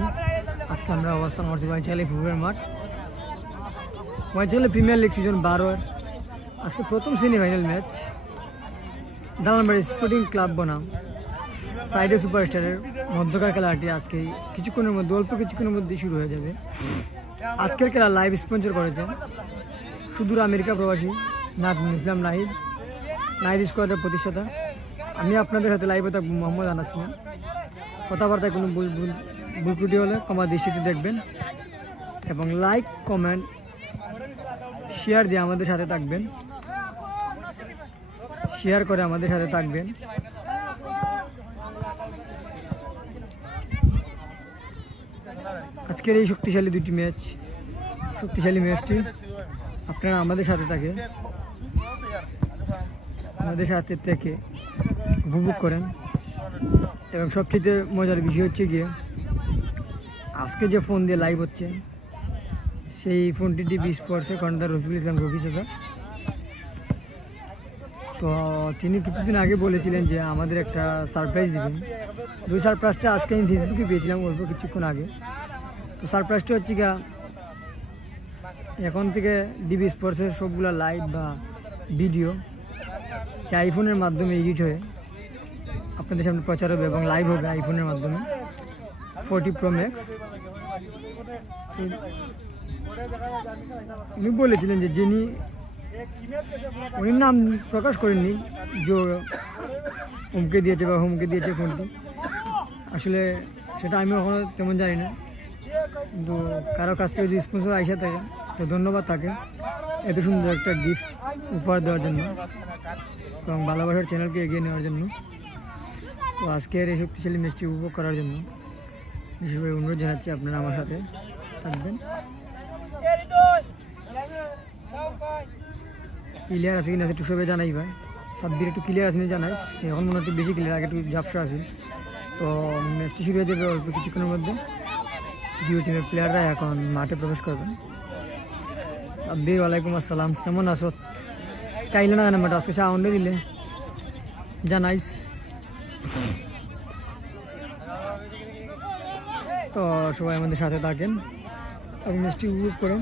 বারাকাতুহু। আজকে আমরা অবস্থান করছি ওয়াইচালি ফুটবল মাঠ, ওয়াইচালি প্রিমিয়ার লিগ সিজন 12 আজকে প্রথম সেমিফাইনাল ম্যাচ দালানবাড়ি স্পোর্টিং ক্লাব বনাম ফ্রাইডে সুপারস্টারের মধ্যকার খেলাটি আজকে কিছুক্ষণের মধ্যে অল্প কিছুক্ষণের মধ্যেই শুরু হয়ে যাবে। আজকের খেলা লাইভ স্পন্সর করেছেন সুদূর আমেরিকা প্রবাসী নাজমুল ইসলাম নাহিদ স্কোয়াডের প্রতিষ্ঠাতা। আমি আপনাদের সাথে লাইভে থাকবো মোহাম্মদ আনাস মিয়া। কথাবার্তায় কোনো ভুল ত্রুটি হলে ক্ষমা দৃষ্টিতে দেখবেন এবং লাইক কমেন্ট শেয়ার দিয়ে আমাদের সাথে থাকবেন, শেয়ার করে আমাদের সাথে থাকবেন। আজকের এই শক্তিশালী ম্যাচটি আপনারা আমাদের সাথে থেকে উপভোগ করেন। এবং সবচেয়ে মজার বিষয় হচ্ছে গিয়ে আজকে যে ফোন দিয়ে লাইভ হচ্ছে সেই ফোনটি টিভি স্পোর্টসে কর্ণধার রফিকুল ইসলাম রফি চাচা। তো তিনি কিছুদিন আগে বলেছিলেন যে আমাদের একটা সারপ্রাইজ দেবেন। ওই সারপ্রাইজটা আজকে আমি ফেসবুকে পেয়েছিলাম অল্প কিছুক্ষণ আগে। তো সারপ্রাইজটা হচ্ছে গিয়া এখন থেকে ডিবি স্পোর্টসের সবগুলো লাইভ বা ভিডিও যে আইফোনের মাধ্যমে এডিট হয়ে আপনাদের সামনে প্রচার হবে এবং লাইভ হবে আইফোনের মাধ্যমে 40 Pro Max। উনি বলেছিলেন যে উনি নাম প্রকাশ করেননি যে হুমকে দিয়েছে বা হুমকে দিয়েছে ফোনটি, আসলে সেটা আমি এখনও তেমন জানি না। কিন্তু কারো কাছ থেকে যদি স্পন্সর আইসা থাকে তো ধন্যবাদ থাকে এত সুন্দর একটা গিফট উপহার দেওয়ার জন্য এবং ভালোবাসার চ্যানেলকে এগিয়ে নেওয়ার জন্য। তো আজকের এই শক্তিশালী ম্যাচটি উপভোগ করার জন্য বিশেষভাবে অনুরোধ জানাচ্ছি আপনারা আমার সাথে থাকবেন। ক্লিয়ার আছে কিনা একটু সবাই জানাই ভাই, সাব্বির একটু ক্লিয়ার আছে না জানাইস, এখন মনে হচ্ছে বেশি ক্লিয়ার, আগে একটু ঝাপসা আছে। তো ম্যাচটি শুরু হয়ে যাবে অল্প কিছুক্ষণের মধ্যে। দুই টিমের প্লেয়াররা এখন মাঠে প্রবেশ করবেন। সাব্বির ওয়ালাইকুম আসসালাম, কেমন আছো? কাইলে না জানা আজকে সাউন্ডে দিলে জানাইস। তো সবাই আমাদের সাথে থাকেন এবং ম্যাচটি উপভোগ করেন।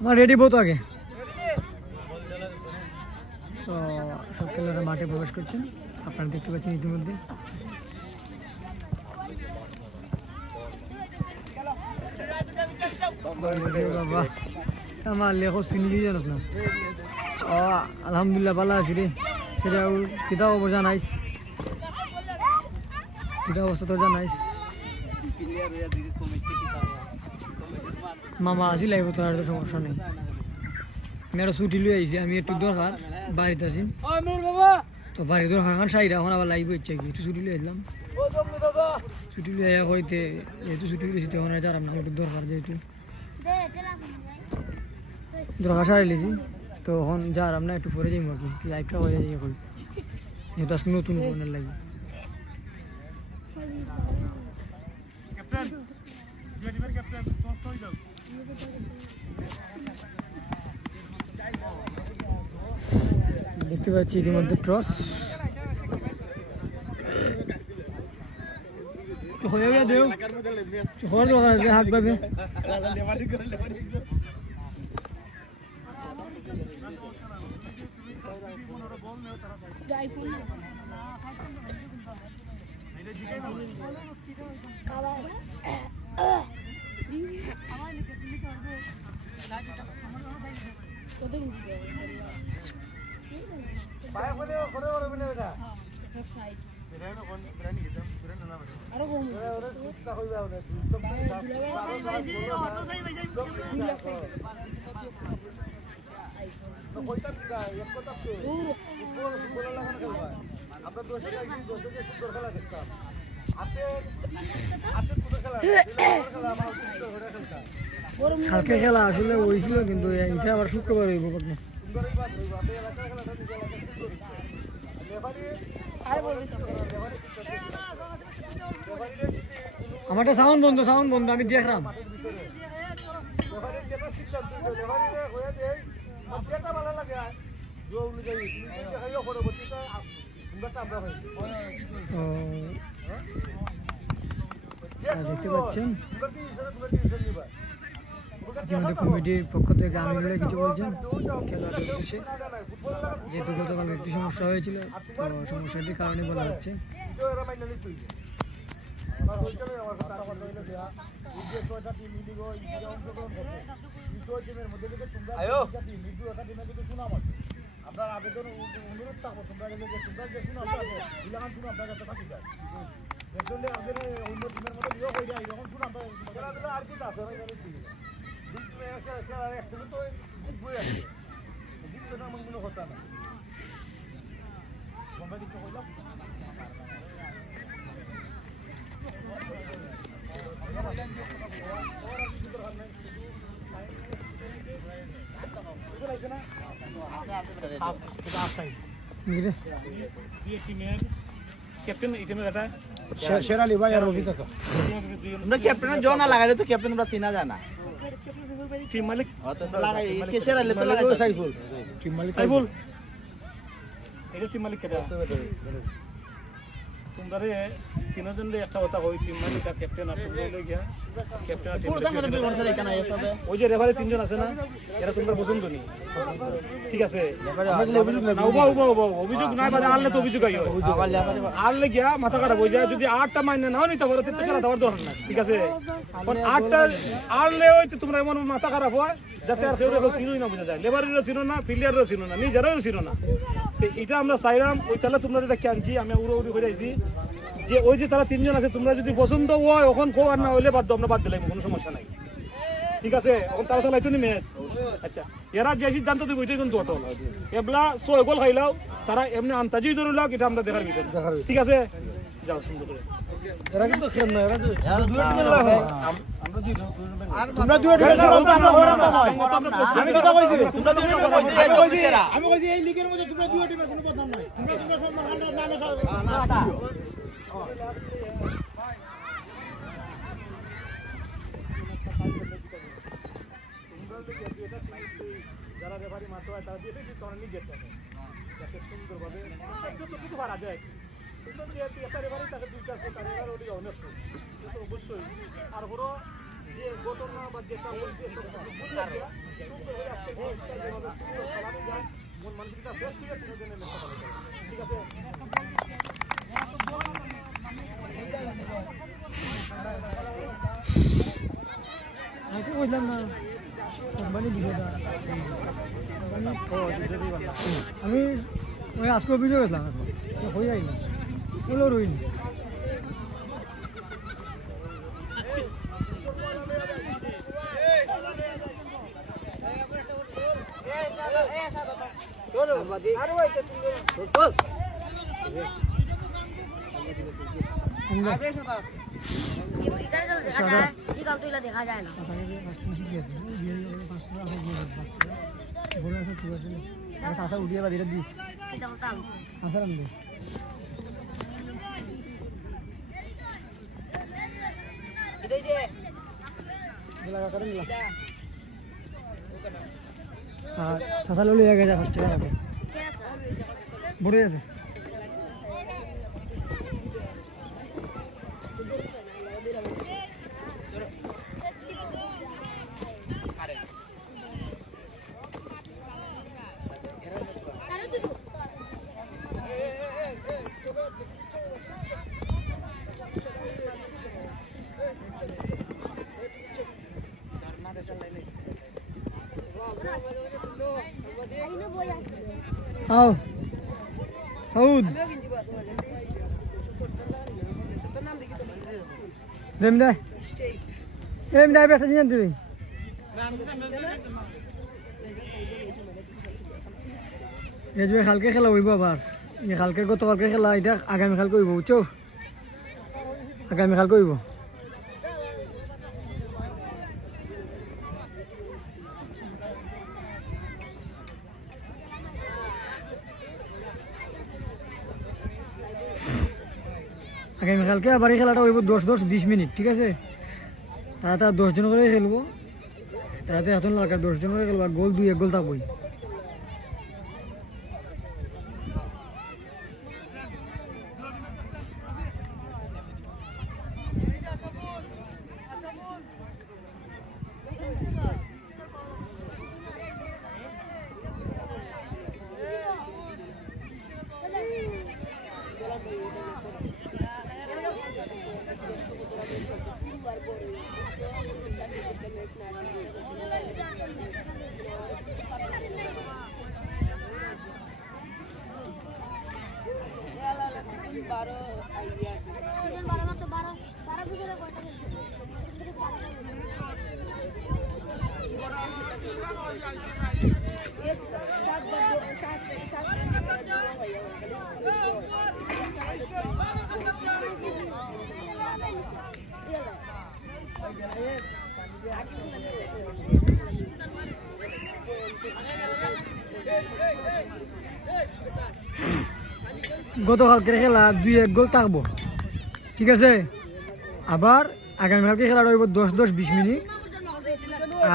আমার রেডি বহুত আগে। তো সব খেলোয়াড়রা মাঠে প্রবেশ করছেন, আপনারা দেখতে পাচ্ছেন ইতিমধ্যে। বাবা আমার লেখো চিনি দিয়ে জানোস না? ও আলহামদুলিল্লাহ ভালো আছি রে। সেটা কিতা খবর জানাইস? কিতা অবস্থা তোর জানাইস? মামা আসি লাগবে তোর, আর তো সমস্যা নেই। আমি একটা ছুটি লুই আইছি, আমি একটু দরকার বাড়িতে আছি। তো বাড়ি দরকার খান সাইরা এখন আবার লাইভ হচ্ছে কি একটু ছুটি লুই আসলাম। ছুটি লুই আয়া হইতে যেহেতু ছুটি লুইছি তখন যারাম না, একটু দরকার যেহেতু দরকার সারাই লিছি। তো এখন যারাম না, একটু পরে যাইব আর কি, লাইভটা হয়ে যায় এখন যেহেতু আজকে নতুন ফোনের লাগে। দেখতে পাচ্ছি ইতিমধ্যে ট্রস হয়ে গেছে, দেও হওয়ার দরকার আছে হাত পাবে। কালকে খেলা আসলে হয়েছিল কিন্তু এটা আবার শুক্রবার হইব না। আমারটা সাউন্ড বন্ধ আমি দেখলাম। দেখতে পাচ্ছেন ইতিমধ্যে কমিটির পক্ষ থেকে আমিনুল্লাহ কিছু বলছেন খেলোয়াড়দের উদ্দেশ্যে, যেহেতু গতকাল একটি সমস্যা হয়েছিল, তো সমস্যাটির কারণে বলা হচ্ছে। আপনার আবেদন অনুরোধ থাকবো তোমরা যে তোমরা যে শুনো ইলাকান শুনো আপনার কাছে থাকি যায় এর জন্য আমাদের অন্য টিমের মধ্যে নিয়োগ হয়ে যায় এরকম শুনো আমরা আর কি আছে একসাথে তো বই আছে না মনে মনে হতা না তোমরা কিছু হইলাম ক্যাপ্টেন ইটেমের এটা শেরালি ভাই আর অফিস আছে আমরা ক্যাপ্টেনের জোন না লাগাইলে তো ক্যাপ্টেন আমরা চিনা যায় না টিম মালিক অত তো লাগাই কে শেরালি তো লাগাই সাইফুল টিম মালিক সাইফুল এটা টিম মালিক কেটা তোমরা তিনজন একটা কথা কই টিম মালিক আর ক্যাপ্টেন আর তোমরা লই গিয়া ক্যাপ্টেন আর ওই যে রেফারি তিনজন আছে না এরা তোমরা পছন্দ নি ঠিক আছে অভিযোগ নাই বাদে আনলে তো অভিযোগ আইও আনলে গিয়া মাথা খারাপ হয়ে যায় যদি 8টা মাইনে নাও নি তারপরে তো খেলা দেওয়ার দরকার নাই ঠিক আছে কারণ 8টা আনলে ওই তোমরা এমন মাথা খারাপ হয় যাতে আর কেউ চিনোই না বোঝা যায় লেবারেরও চিনো না প্লেয়ারেরও চিনো না নিজেরাও চিনো না এটা আমরা চাইলাম ওই তাহলে তোমরা যেটা আনছি আমি উড়ো উড়ি হয়ে যাইছি যে ওই যে তারা তিনজন আছে তোমরা যদি পছন্দ হয় ওখান খো আর না হইলে বাদ আমরা বাদ দিলাম কোনো সমস্যা নাই ঠিক আছে এখন তারা চালাইতো নি ম্যাচ আচ্ছা এরা যে সিদ্ধান্ত দিব ওইটাই কিন্তু অটল এবলা 6 গোল খাইলাও তারা এমনি আন্তাজি ধরলাও এটা আমরা দেখার বিষয় ঠিক আছে যাও সুন্দর করে এরা কিন্তু খেল না এরা তোমরা দুই টিমের আমরা হরাম না আমি কথা কইছি তোমরা দুই টিমের কইছি আমি কইছি এই লিগের মধ্যে তোমরা দুই টিমের কোনো বদনাম নাই তোমরা সম্মান নামে যারা রেফারি মারতে হয় তারা দিয়ে তোমরা নিজে যাতে সুন্দরভাবে কিছু ভাড়া যায় কিন্তু যেহেতু একটা রেফারি তাকে দুইটা আছে তার এবার ওটি অনেক অবশ্যই আর বড় যে ঘটনা বা যেটা বলছে সব বুঝে সুন্দরভাবে আজকে যেভাবে সুন্দর খেলানো যায় মন মানসিকতা বেশ ঠিক আছে ঠিক আছে আমি বুঝলাম না কোম্পানি বিষয়টা আমি ওই আজকে অভিযোগ করলাম এখন হয়ে যায়নি হলেও রইনি দেখা যায় না আশা উঠিয়ে বা ধীরে দিস আসার আমি সাসালো লিয়ে গেছে ফার্স্ট বড় আছে आओ साउद দেমদাই এমদাই বেটা জিন তুই এই যে কালকে খেলা হইব আবার এই কালকে গতকালকে খেলা এটা আগামী কালকে হইব বুঝছো আগামী কালকে হইব আগামীকালকে আবার এই খেলাটা হইব 10-10 20 মিনিট ঠিক আছে তারা 10 জন করে খেলবো তারাতে এত লাগার 10 জন হয়ে গেল আর গোল 2-1 গোল থাকবই গতকালকের খেলা 2-1 গোল থাকবো ঠিক আছে আবার আগামীকালকে খেলা রইব 10-20 মিনিট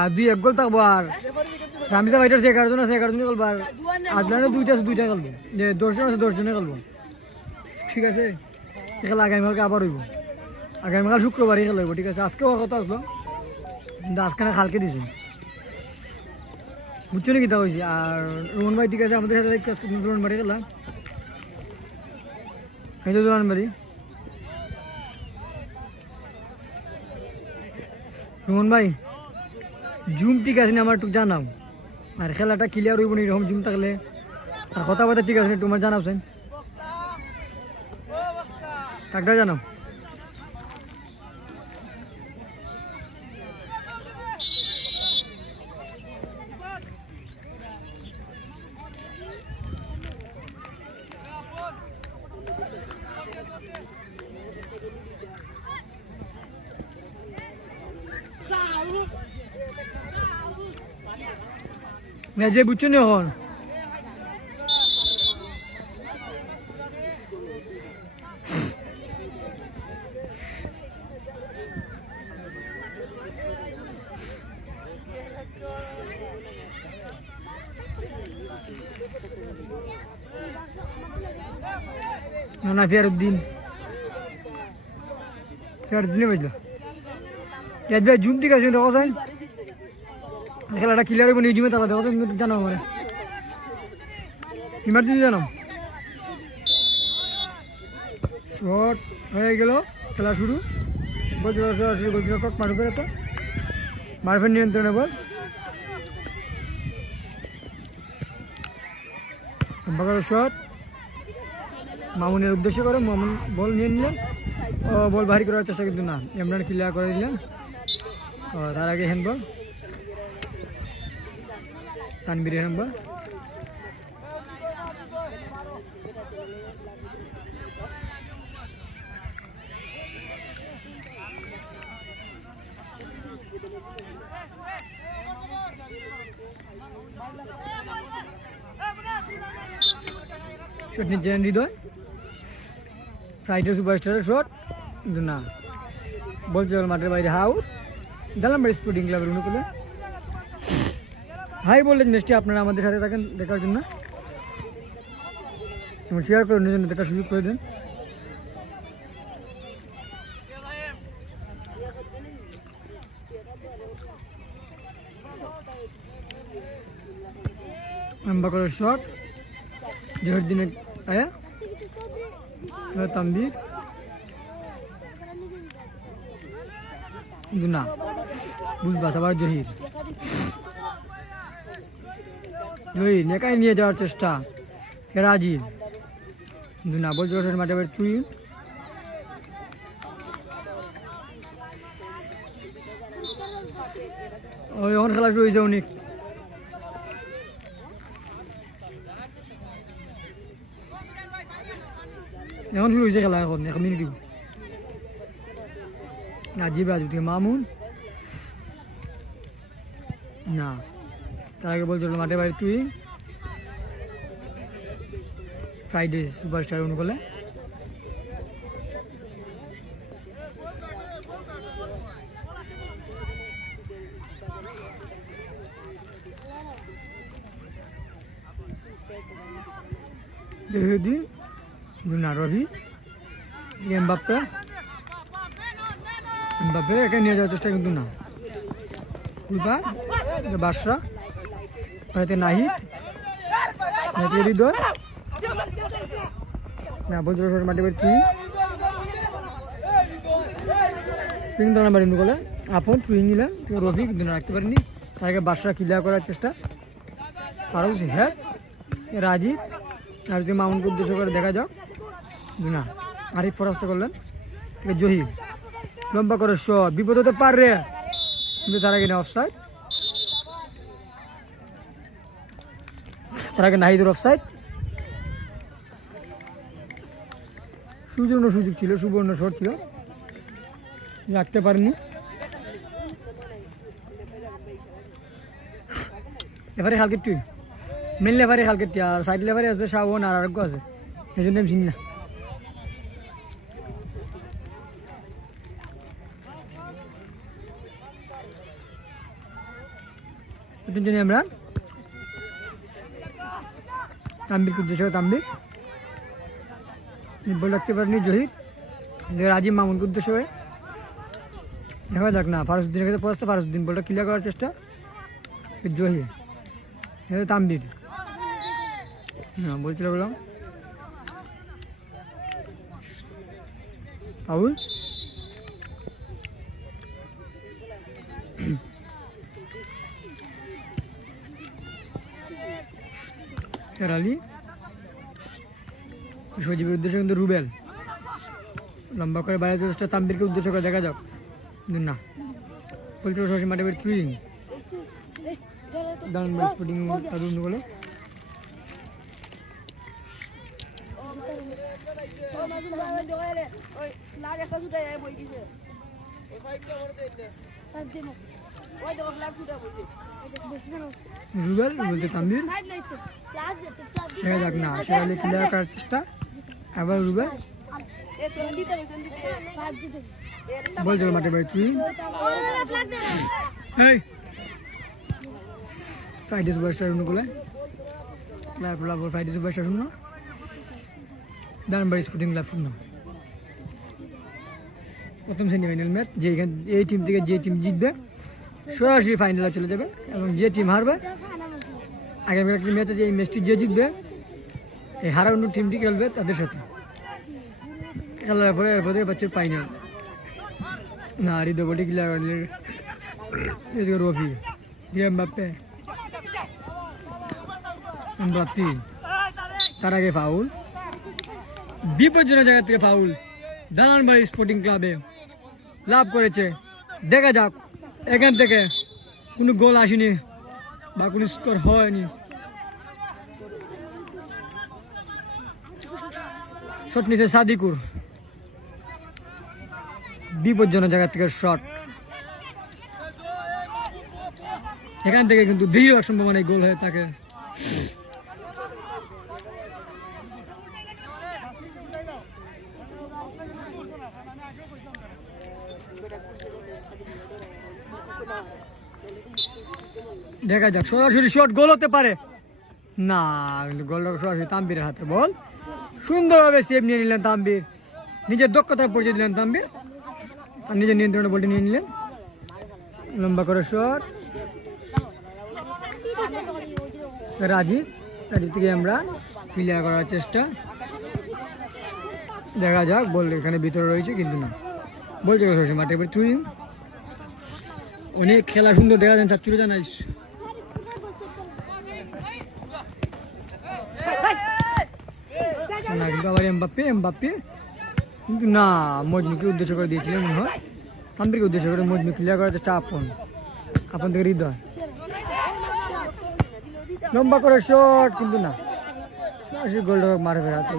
আর 2-1 গোল থাকবো আর রামিজা ফাইটার্স 11 জন আছে 11 জনে খেলবো আর আজলানে 2টা আছে 2টা খেলবো যে 10 জন আছে 10 জনে খেলবো ঠিক আছে খেলা আগামীকালকে আবার হইব আগামীকাল শুক্রবারই খেলা হইব ঠিক আছে আজকেও কথা আসলো কিন্তু আজকে না কালকে দিছি বুঝছো নাকি তা হয়েছে আর রোহন ভাই ঠিক আছে আমাদের সাথে রোহন বাড়ি খেলা এই তো রোহন বাড়ি রোহন ভাই জুম ঠিক আছে না আমার একটু জানাও আর খেলাটা ক্লিয়ার হইব না এরকম জুম থাকলে আর কথাবার্তা ঠিক আছে না তোমার জানাবছেন কাকটা জানাও না যে বুঝছো না এখন না ফেরুদ্দিন ফেরুদ্দিনে বুঝলো ভাই জুম ঠিক আছে দেখো যাই খেলাটা ক্লিয়ার হইব নিয়ে জুমে তালা দেখো জানো আমার ইমার্জেন্সি জানো শট হয়ে গেল খেলা শুরু মারুফের তো মারুফের নিয়ন্ত্রণে বল শট মামুনের উদ্দেশ্য করে মামুন বল নিয়ে নিলেন ও বল বাহির করার চেষ্টা কিন্তু না ইমরান ক্লিয়ার করে দিলেন তার আগে হ্যান্ডবল তানবীরের হ্যান্ডবল শট নিচ্ছেন হৃদয় ফ্রাইডে সুপারস্টারের শট কিন্তু না বলছে মাঠের বাইরে হাউট দালামবাড়ি স্পোর্টিং ক্লাবের অনুকূলে হাই বললেন ম্যাচটি আপনারা আমাদের সাথে থাকেন দেখার জন্য এবং শেয়ার করে জন্য দেখার সুযোগ করে দেন আম্বাকরের শট জহিরুদ্দিনের আয়া তানভীর না বুঝবাস আবার জহির নেকাই নিয়ে যাওয়ার চেষ্টা রাজিব না বল জোরের মাঠে চুই ওই এখন খেলা শুরু হয়েছে অনেক এখন শুরু হয়েছে খেলা এখন 1 মিনিট রাজীব থেকে মামুন না তার আগে বলছিল মাঠে বাইরে তুই ফ্রাইডে সুপারস্টার অনুকূলে জহিরুদ্দিন, না রবি, এমবাপ্পে একে নিয়ে যাওয়ার চেষ্টা কিন্তু না। কুলপা, বাদশা, নাহিদ, হৃদয়, না বলছিল মাঠে বের তুই নাম্বার বলে আপন তুই নিলাম, রফি কিন্তু রাখতে পারিনি, তাকে বাদশা ক্লিয়ার করার চেষ্টা, ফারুজ হ্যাঁ, রাজীব আর যে মামুনকে উদ্দেশ্য করে দেখা যাক না, আরিফ পরাস্ত করলেন, জহির লম্বা করে শট, বিপদ হতে পারে কিন্তু তার আগে না অফসাইড, তার আগে নাহিদের অফসাইড, সুবর্ণ সুযোগ ছিল, সুবর্ণ শট ছিল, রাখতে পারেনি। এবারে হালকেট তুই মেন লেভারে হালকেট আর সাইড লেভারে আছে শাওন আর আরোগ্য আছে, এই জন্য আমি চিনি না। আমরা তাম্বির উদ্দেশ্য তাম্বির বল রাখতে পারেনি জহির, রাজীব মামুনকে উদ্দেশ্য হয়ে দেখা যাক না, ফারুদ্দিনের কাছে পড়াচ্ছে, ফারুদ্দিন বলটা ক্লিয়ার করার চেষ্টা, জহির তাম্বির না বলছিল বললাম ফাউল, আলী সজীবের উদ্দেশ্যে কিন্তু রুবেল লম্বা করে বাইরে চেষ্টা, তাম্বিরকে উদ্দেশ্য করে দেখা যাক কিন্তু না, বলছিল সরাসরি মাঠে বের থ্রুইং দারুণ বল স্পোর্টিং দারুণ বলে রুবেল বলতে তাম্বির দেখা যাক না, সেখানে ক্লিয়ার করার চেষ্টা, আবার রুবেল বলছিল মাঠে ভাই তুই ফ্রাইডে সুপারস্টার অনুকূলে ফ্রাইডে সুপারস্টার শূন্য, দানবাড়ি স্পোর্টিং ক্লাব শূন্য। প্রথম সেমিফাইনাল ম্যাচ, যেখানে এই টিম থেকে যে টিম জিতবে সরাসরি ফাইনালে চলে যাবে, এবং যে টিম হারবে আগামী একটি ম্যাচ আছে, এই ম্যাচটি যে জিতবে এই হারানো টিমটি খেলবে তাদের সাথে, খেলার পরে এরপরে পাচ্ছে ফাইনাল। না হৃদয় বডি ক্লিয়ার, এদিকে রফি, এমবাপ্পে, তার আগে ফাউল, বিপজ্জনক জায়গা থেকে ফাউল, দালানবাড়ি স্পোর্টিং ক্লাবে লাভ করেছে। দেখা যাক এখান থেকে কোনো গোল আসেনি বা কোনো স্কোর হয়নি। শট নিতে সাদিকুর, বিপজ্জনক জায়গা থেকে শট, এখান থেকে কিন্তু বেশিরভাগ সম্ভাবনায় গোল হয়ে থাকে। দেখা যাক সরাসরি শট গোল হতে পারে না, কিন্তু গোলটা সরাসরি তাম্বিরের হাতে বল, সুন্দরভাবে সেভ নিয়ে নিলেন তাম্বির, নিজের দক্ষতার পরিচয় দিলেন তাম্বির, আর নিজের নিয়ন্ত্রণে বলটি নিয়ে নিলেন, লম্বা করে শট, রাজীব থেকে আমরা ক্লিয়ার করার চেষ্টা, দেখা যাক বল এখানে ভিতরে রয়েছে কিন্তু না, বলছে সরাসরি মাঠে এবার থ্রুইং, অনেক খেলা সুন্দর দেখা যান চাচ্চুরে জানাইস, না কিন্তু আবার এমবাপ্পে কিন্তু না, মজনুকে উদ্দেশ্য করে দিয়েছিলেন মনে হয়, তাম্বিরকে উদ্দেশ্য করে মজনু ক্লিয়ার করার চেষ্টা, আপন থেকে হৃদয় লম্বা করে শট কিন্তু না, সরাসরি গোল্ডকক মারে ফেরাতে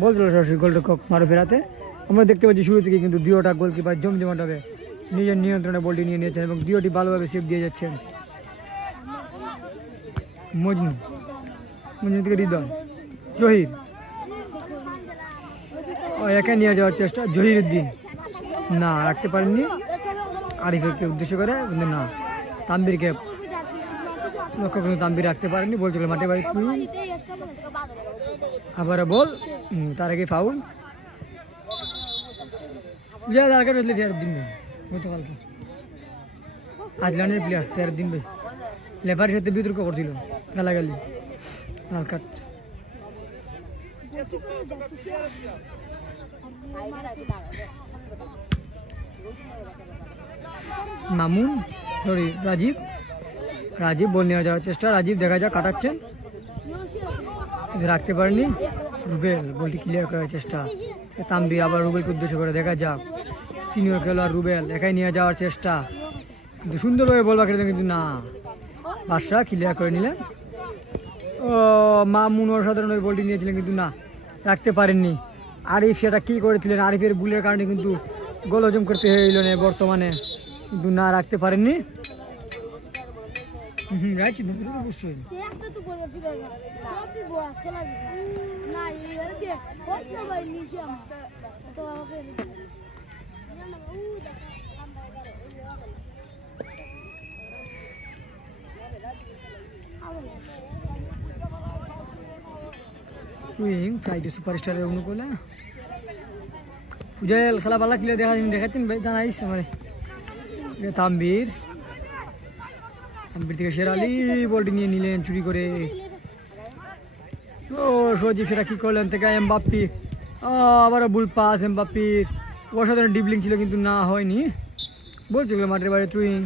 বলছিল সরাসরি গোল্ডকক মারে ফেরাতে। আমরা দেখতে পাচ্ছি শুরু থেকে কিন্তু দুইটা গোলকিপার জমজমাটভাবে নিজের নিয়ন্ত্রণে বলটি নিয়ে নিয়েছেন এবং দুইটি ভালোভাবে সেভ দিয়ে যাচ্ছেন। মজনু থেকে হৃদয়, জহির একা নিয়ে যাওয়ার চেষ্টা, জহিরুদ্দিন না রাখতে পারেননি, আরিফকে উদ্দেশ্য করে কিন্তু না, তাম্বিরকে লক্ষ্য কিন্তু তাম্বির রাখতে পারেনি, বল চলে মাঠে বাড়ি তুই আবার বল তার আগে ফাউল। আজলানের প্লেয়ার ফের দিন ভাই লেবারের সাথে বিতর্ক করছিল, গালাগালি, লাল কার্ড। মামুন সরি রাজীব বল নিয়ে যাওয়ার চেষ্টা, রাজীব দেখা যাক কাটাচ্ছেন, রাখতে পারেনি। রুবেল বলটি ক্লিয়ার করার চেষ্টা, তাম্বির আবার রুবেলকে উদ্দেশ্য করে, দেখা যাক সিনিয়র খেলোয়াড় রুবেল একাই নিয়ে যাওয়ার চেষ্টা, কিন্তু সুন্দরভাবে বল বাকি কিন্তু না, বাদশা ক্লিয়ার করে নিলেন। ও মামুন অসাধারণ বলটি নিয়েছিলেন কিন্তু না, রাখতে পারেননি। আরিফ সেটা কী করেছিলেন, আরিফের বুলের কারণে কিন্তু গোল হজম করতে হইল না বর্তমানে, কিন্তু না রাখতে পারেননি। অবশ্যই ফ্রাইডে সুপারস্টারের অনুকূলে ফুজেল খেলা পালা কিলে দেখাচ্ছেন ভাই, জানাইস আমার তাম্বির থেকে শেরালি বলটি নিয়ে নিলেন চুরি করে। ও সজীব সেটা কি করলেন থেকে এমবাপ্পি, আবারও ভুল পাস এমবাপ্পির, অসাধারণ ডিবলিং ছিল কিন্তু না হয়নি, বলছিল মাঠের বাইরে থ্রুইং।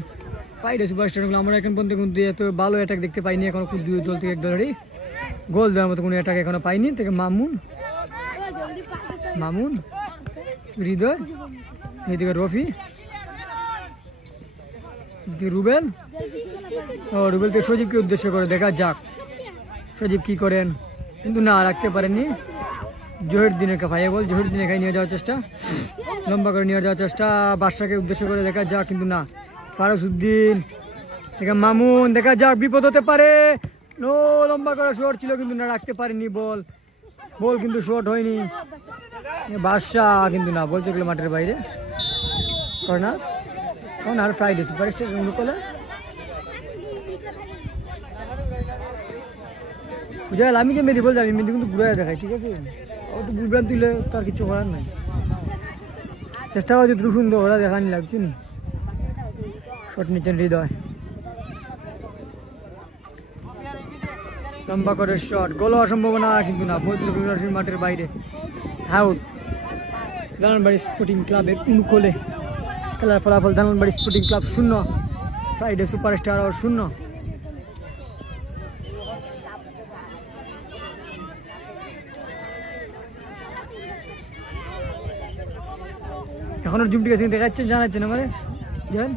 ফ্রাইডে সুপারস্টারগুলো আমরা এখন পর্যন্ত কিন্তু এত ভালো অ্যাটাক দেখতে পাইনি, এখনো খুব দুই দল থেকে এক দলেরই গোল দেওয়ার মতো কোনো অ্যাটাক এখনো পাইনি। থেকে মামুন হৃদয়, এদিকে রফি, রুবেল, রুবেল থেকে সজীবকে উদ্দেশ্য করে, দেখা যাক সজীব কি করেন, কিন্তু না রাখতে পারেননি। জহিরুদ্দিনের ভাইয়া বল, জহিরুদ্দিন এখানে নিয়ে যাওয়ার চেষ্টা, লম্বা করে নিয়ে যাওয়ার চেষ্টা, বাদশাকে উদ্দেশ্য করে, দেখা যাক কিন্তু না। ফারুসউদ্দিন থেকে মামুন, দেখা যাক বিপদ হতে পারে, নো লম্বা করে শর্ট ছিল কিন্তু না রাখতে পারেনি, বল কিন্তু শর্ট হয়নি। বাদশা কিন্তু না, বল চলে মাঠের বাইরে, কর্নার ফ্রাইডে সুপারস্টার অনুকূলে। বুঝাল আমি যে মেদি বল যাবি, মেদি কিন্তু ঘুরে দেখাই, ঠিক আছে, একটু বিভ্রান্ত দিলে তার কিছু করার নাই, চেষ্টা করছি দ্রু সুন্দর ওরা দেখানি লাগছে না। শট নিচ্ছেন হৃদয়, লম্বা করে শট, গোল হওয়ার সম্ভাবনা কিন্তু না, মাঠের বাইরে আউট। দালানবাড়ি স্পোর্টিং ক্লাবের অনুকূলে খেলার ফলাফল, Dalanbari sporting club 0, Friday superstar 0। এখনো জুমটি গেছে দেখাচ্ছেন, জানাচ্ছেন আমাদের জান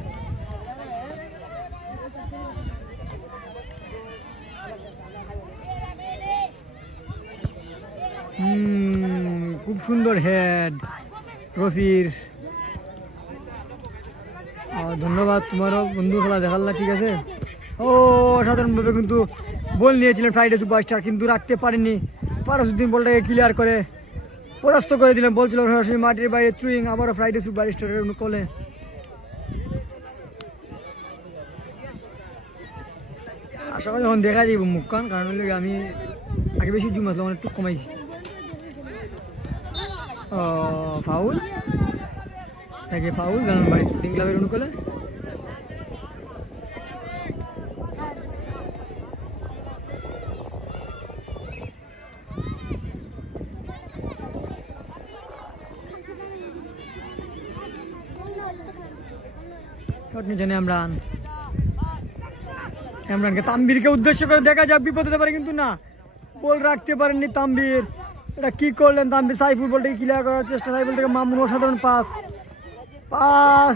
খুব সুন্দর হেড রফির, ধন্যবাদ তোমারও বন্ধু, খেলা দেখাল না, ঠিক আছে। ও অসাধারণভাবে কিন্তু বল নিয়েছিলেন ফ্রাইডে সুপারস্টার, কিন্তু রাখতে পারেননি। ফারুসউদ্দিন বলটাকে ক্লিয়ার করে পরাস্ত করে দিলেন, বলছিল সরাসরি মাটির বাইরে থ্রুইং, আবারও ফ্রাইডে সুপারস্টারের অনুকূলে। আশা করি যখন দেখা যাইব মুখখান, কারণ হলে আমি আগে বেশি জুম আসলাম, একটু কমাইছি। ফাউল দালানবাড়ি স্পোর্টিং ক্লাবের অনুকূলে। ইমরানকে তাম্বিরকে উদ্দেশ্য করে, দেখা যাক বিপদ হতে পারে কিন্তু না, বল রাখতে পারেননি তাম্বির। এটা কি করলেন তাম্বির, সাইফুল বলটাকে ক্লিয়ার করার চেষ্টা, সাইফুল থেকে মামুন অসাধারণ পাস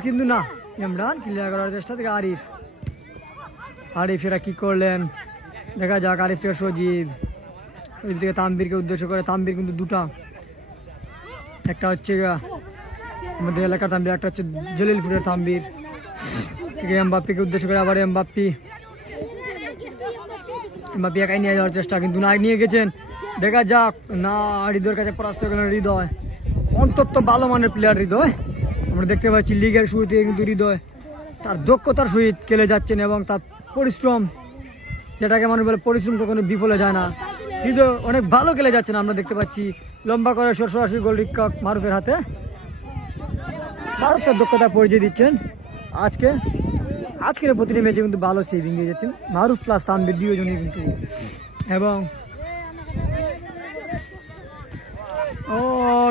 কিন্তু না, ইমরান ক্লিয়ার করার চেষ্টা থেকে আরিফ এটা কি করলেন, দেখা যাক। আরিফ থেকে সজীব থেকে তাম্বিরকে উদ্দেশ্য করে, তাম্বির কিন্তু দুটা, একটা হচ্ছে আমাদের এলাকার তাম্বির, একটা হচ্ছে জলিলপুরের তাম্বির। থেকে এমবাপ্পিকে উদ্দেশ্য করে আবার এমবাপ্পি একাই নিয়ে যাওয়ার চেষ্টা, কিন্তু না নিয়ে গেছেন, দেখা যাক না। হৃদয়ের কাছে পরাস্ত গেলেন হৃদয়, অন্তত ভালো মানের প্লেয়ার হৃদয়, আমরা দেখতে পাচ্ছি লিগের শুরু থেকে কিন্তু হৃদয় তার দক্ষতার সহিত খেলে যাচ্ছেন এবং তার পরিশ্রম যেটাকে মানুষ বলে পরিশ্রম কখনো বিফলে যায় না। কিন্তু অনেক ভালো খেলে যাচ্ছেন, আমরা দেখতে পাচ্ছি লম্বা করে সরাসরি গোল রক্ষক মারুফের হাতে। মারুফ তার দক্ষতা পরিচয় দিচ্ছেন আজকের প্রতিটি ম্যাচে কিন্তু ভালো সেভিং দিয়ে যাচ্ছেন মারুফ প্লাস তানভীর দুজনই কিন্তু। এবং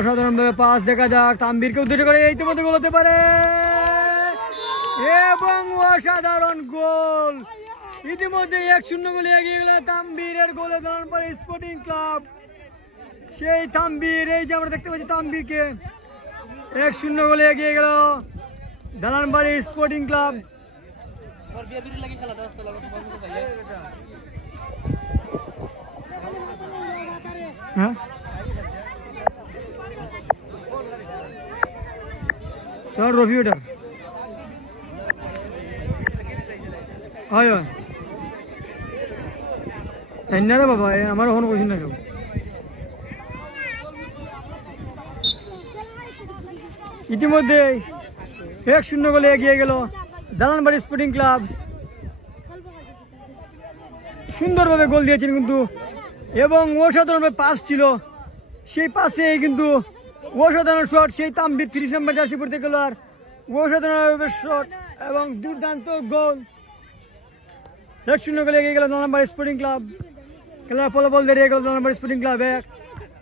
সাধারণভাবে পাস দেখা যাক তানভীরকে উদ্দেশ্য করে, ইতিমধ্যে গোল হতে পারে এবং অসাধারণ গোল। ইতিমধ্যে 1-0 গোলে এগিয়ে গেল তানভীরের গোলে দালানবাড়ি স্পোর্টিং ক্লাব। সেই তানভীর, এই যে আমরা দেখতে পাচ্ছি তানভীরকে 1-0 গোলে এগিয়ে গেল দালানবাড়ি স্পোর্টিং ক্লাব। হ্যাঁ চল রফি ওটা হয় তাই না রে বাবা, আমার ওখানে বসি না কেউ। ইতিমধ্যে 1-0 গোলে এগিয়ে গেল দালানবাড়ি স্পোর্টিং ক্লাব। সুন্দরভাবে গোল দিয়েছেন কিন্তু, এবং অসাধারণভাবে পাস ছিল, সেই পাসে কিন্তু অসাধারণ শট সেই তানভীর 30 নম্বর জার্সি পড়তে গেল, আর অসাধারণভাবে শট এবং দুর্দান্ত গোল। 1-0 গোলে এগিয়ে গেল দালানবাড়ি স্পোর্টিং ক্লাব। খেলার ফলাফল দাঁড়িয়ে গেল দালানবাড়ি স্পোর্টিং ক্লাব 1,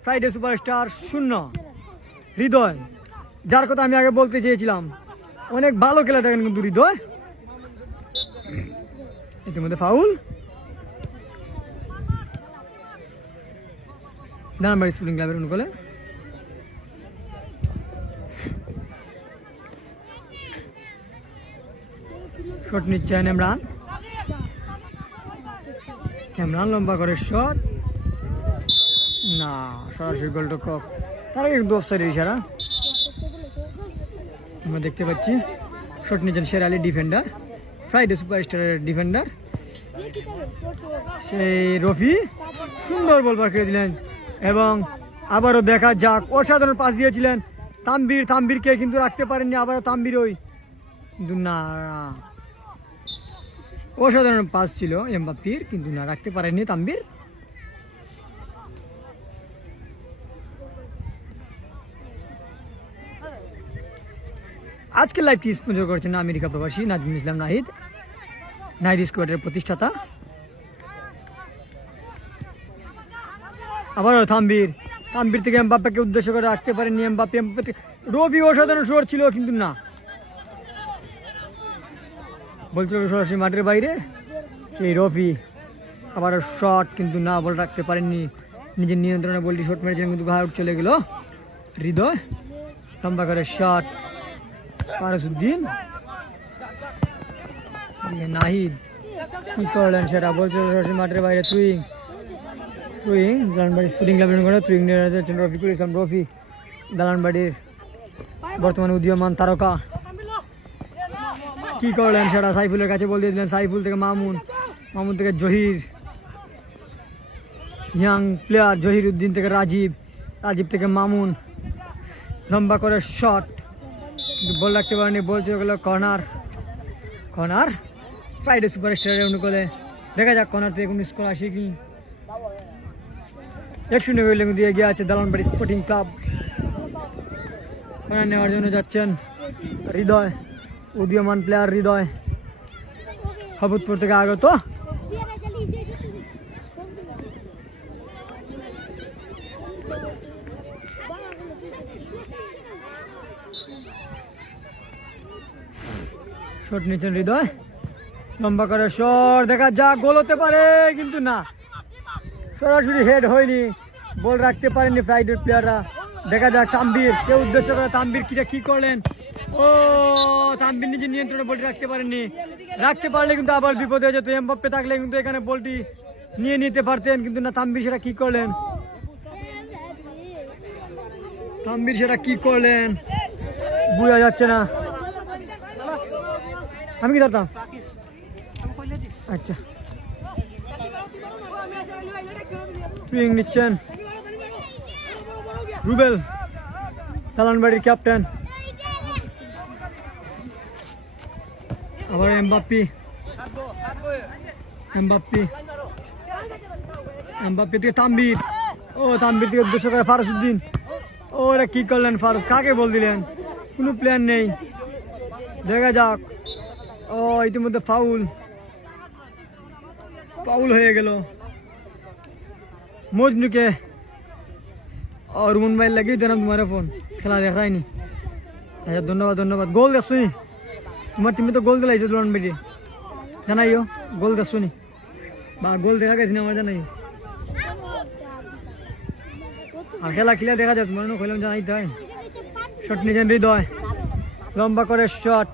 ফ্রাইডে সুপারস্টার 0। হৃদয়, যার কথা আমি আগে বলতে চেয়েছিলাম, অনেক ভালো খেলা থাকেন কিন্তু হৃদয়। ইতিমধ্যে ফাউল দালানবাড়ি স্পোর্টিং ক্লাবের অনুকূলে। শট নিচ্ছেন ইমরান লম্বা করে শট, না সরাসরি গোলরক্ষক, তারা কিন্তু অফসাইডের ইশারা আমরা দেখতে পাচ্ছি। শট নিচ্ছেন শের আলী ডিফেন্ডার, ফ্রাইডে সুপারস্টারের ডিফেন্ডার সেই রফি, সুন্দর বল পার করে দিলেন। এবং আবারও দেখা যাক, অসাধারণ পাস দিয়েছিলেন তানভীরকে কিন্তু রাখতে পারেননি, আবারও তানভীর ওই কিন্তু না, অসাধারণ পাস ছিল এমবাপ্পির, কিন্তু না রাখতে পারেননি তানভীর। আজকের লাইভটি স্পন্সর করেছেন আমেরিকা প্রবাসী নাজমুল ইসলাম নাহিদ স্কোয়াডের প্রতিষ্ঠাতা। আবারও তানভীর থেকে এমবাপ্পেকে উদ্দেশ্য করে রাখতে পারেননি এমবাপ্পে। রফি অসাধারণ শট ছিল, কিন্তু না, বলছিল সরাসরি মাঠের বাইরে এই রফি। আবার শট, কিন্তু না, বল রাখতে পারেননি, নিজের নিয়ন্ত্রণে বলটি শট মেরেছিলেন কিন্তু আউট চলে গেল। হৃদয় লম্বা করে শট, ফারুদ্দিন নাহিদ কি করলেন সেটা, বলছিল সরাসরি মাঠের বাইরে। থ্রুইং দালানবাড়ি স্পোর্টিং ক্লাবের রফিকুল ইসলাম রফি, দালানবাড়ির বর্তমানে উদীয়মান তারকা, কি করলেন সেটা সাইফুলের কাছে বল দিয়ে দিলেন। সাইফুল থেকে মামুন থেকে জহির, ইয়াং প্লেয়ার জহির উদ্দিন থেকে রাজীব থেকে মামুন, লম্বা করে শট, কিন্তু বল রাখতে পারেনি, বল চলে গেল কর্নার ফ্রাইডে সুপারস্টারের অনুকূলে। দেখা যাক কর্নার থেকে কোনো স্কোর আসে কি। 1-0 গোলে দিয়ে এগিয়ে আছে দালানবাড়ি স্পোর্টিং ক্লাব। কর্নার নেওয়ার জন্য যাচ্ছেন হৃদয়, উদীয়মান প্লেয়ার হৃদয়, হবুদপুর থেকে আগত। শট নিচ্ছেন হৃদয়, লম্বা করে শট, দেখা যাক গোল হতে পারে, কিন্তু না, সরাসরি হেড হয়নি, বল রাখতে পারেননি ফ্রাইডের প্লেয়াররা। দেখা যাক তানভীরকে উদ্দেশ্য করে তানভীর কি করলেন। তানভীর নিজের নিয়ন্ত্রণে বলটি রাখতে পারেননি, রাখতে পারলে কিন্তু আবার বিপদ হয়ে যেত। এমবাপ্পে থাকলে কিন্তু এখানে বলটি নিয়ে নিতে পারতেন, কিন্তু না, তানভীর সেটা কি করলেন বোঝা যাচ্ছে না। আমি কি ধরতাম, আচ্ছা টুইং নিচ্ছেন রুবেল, দালানবাড়ির ক্যাপ্টেন। আবার এমবাপ্পি এমবাপ্পে থেকে তানভীর, ও তানভীর থেকে উদ্দেশ্য করে ফারুসউদ্দিন। ও এটা কি করলেন ফারুস, কাকে বল দিলেন? কোনো প্ল্যান নেই, দেখা যাক। ও ইতিমধ্যে ফাউল হয়ে গেল মজনুকে। और रुमन भाई लगी देना तुम्हारे फोन, खेला देख रहा ही नहीं। अच्छा धन्यवाद गोल दसो नी तुम्हारे टीम में तो गोल दिलाई दुल्हन बेटी জানাইও, গোল দসো নি বা গোল দেখা গেছে না আমার জানাইও। আর খেলা দেখা যায় তোমার খেলাম জানাই তাই। শট নিয়েছেন হৃদয়, লম্বা করে শট,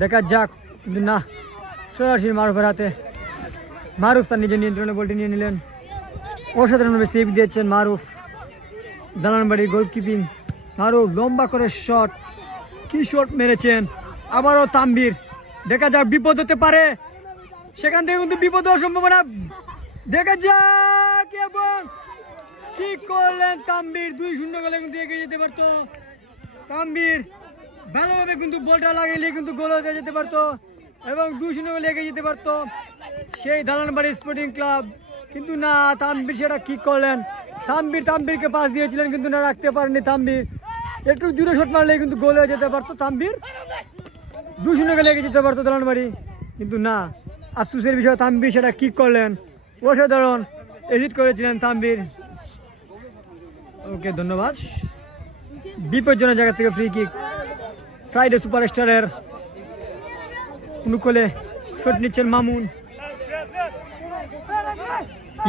দেখা যাক কিন্তু না, সরাসরি মারুফের হাতে। মারুফ তার নিজের নিয়ন্ত্রণে বলটি নিয়ে নিলেন, অসাধারণভাবে সেভ দিয়েছেন মারুফ। দালানবাড়ি গোলকিপিং, মারুফ লম্বা করে শট, কি শট মেরেছেন। আবারও তানভীর, দেখা যাক বিপদ হতে পারে, সেখান থেকে কিন্তু বিপদ হওয়ার সম্ভাবনা, দেখা যাক। এবং কি করলেন তানভীর, 2-0 গোলে কিন্তু এগিয়ে যেতে পারতো তানভীর। ভালোভাবে কিন্তু বলটা লাগাইলে কিন্তু গোল হয়ে যেতে পারতো এবং 2-0 গোলে এগিয়ে যেতে পারতো সেই দালানবাড়ি স্পোর্টিং ক্লাব। কিন্তু না, তানভীর সেটা কি করলেন। তানভীরকে পাস দিয়েছিলেন কিন্তু না, রাখতে পারেননি তানভীর। একটু জোরে শট মারলে কিন্তু গোল হয়ে যেতে পারতো তানভীর, 2-0 গোলে এগিয়ে যেতে পারতো দালানবাড়ি। কিন্তু না, আফসোসের বিষয় তানভীর সেটা কি করলেন, অসাধারণ এডিট করেছিলেন তানভীর। ওকে ধন্যবাদ। বিপজ্জনক জায়গা থেকে ফ্রি কিক, ফ্রাইডে সুপারস্টারের অনুকূলে শট নিচ্ছেন মামুন,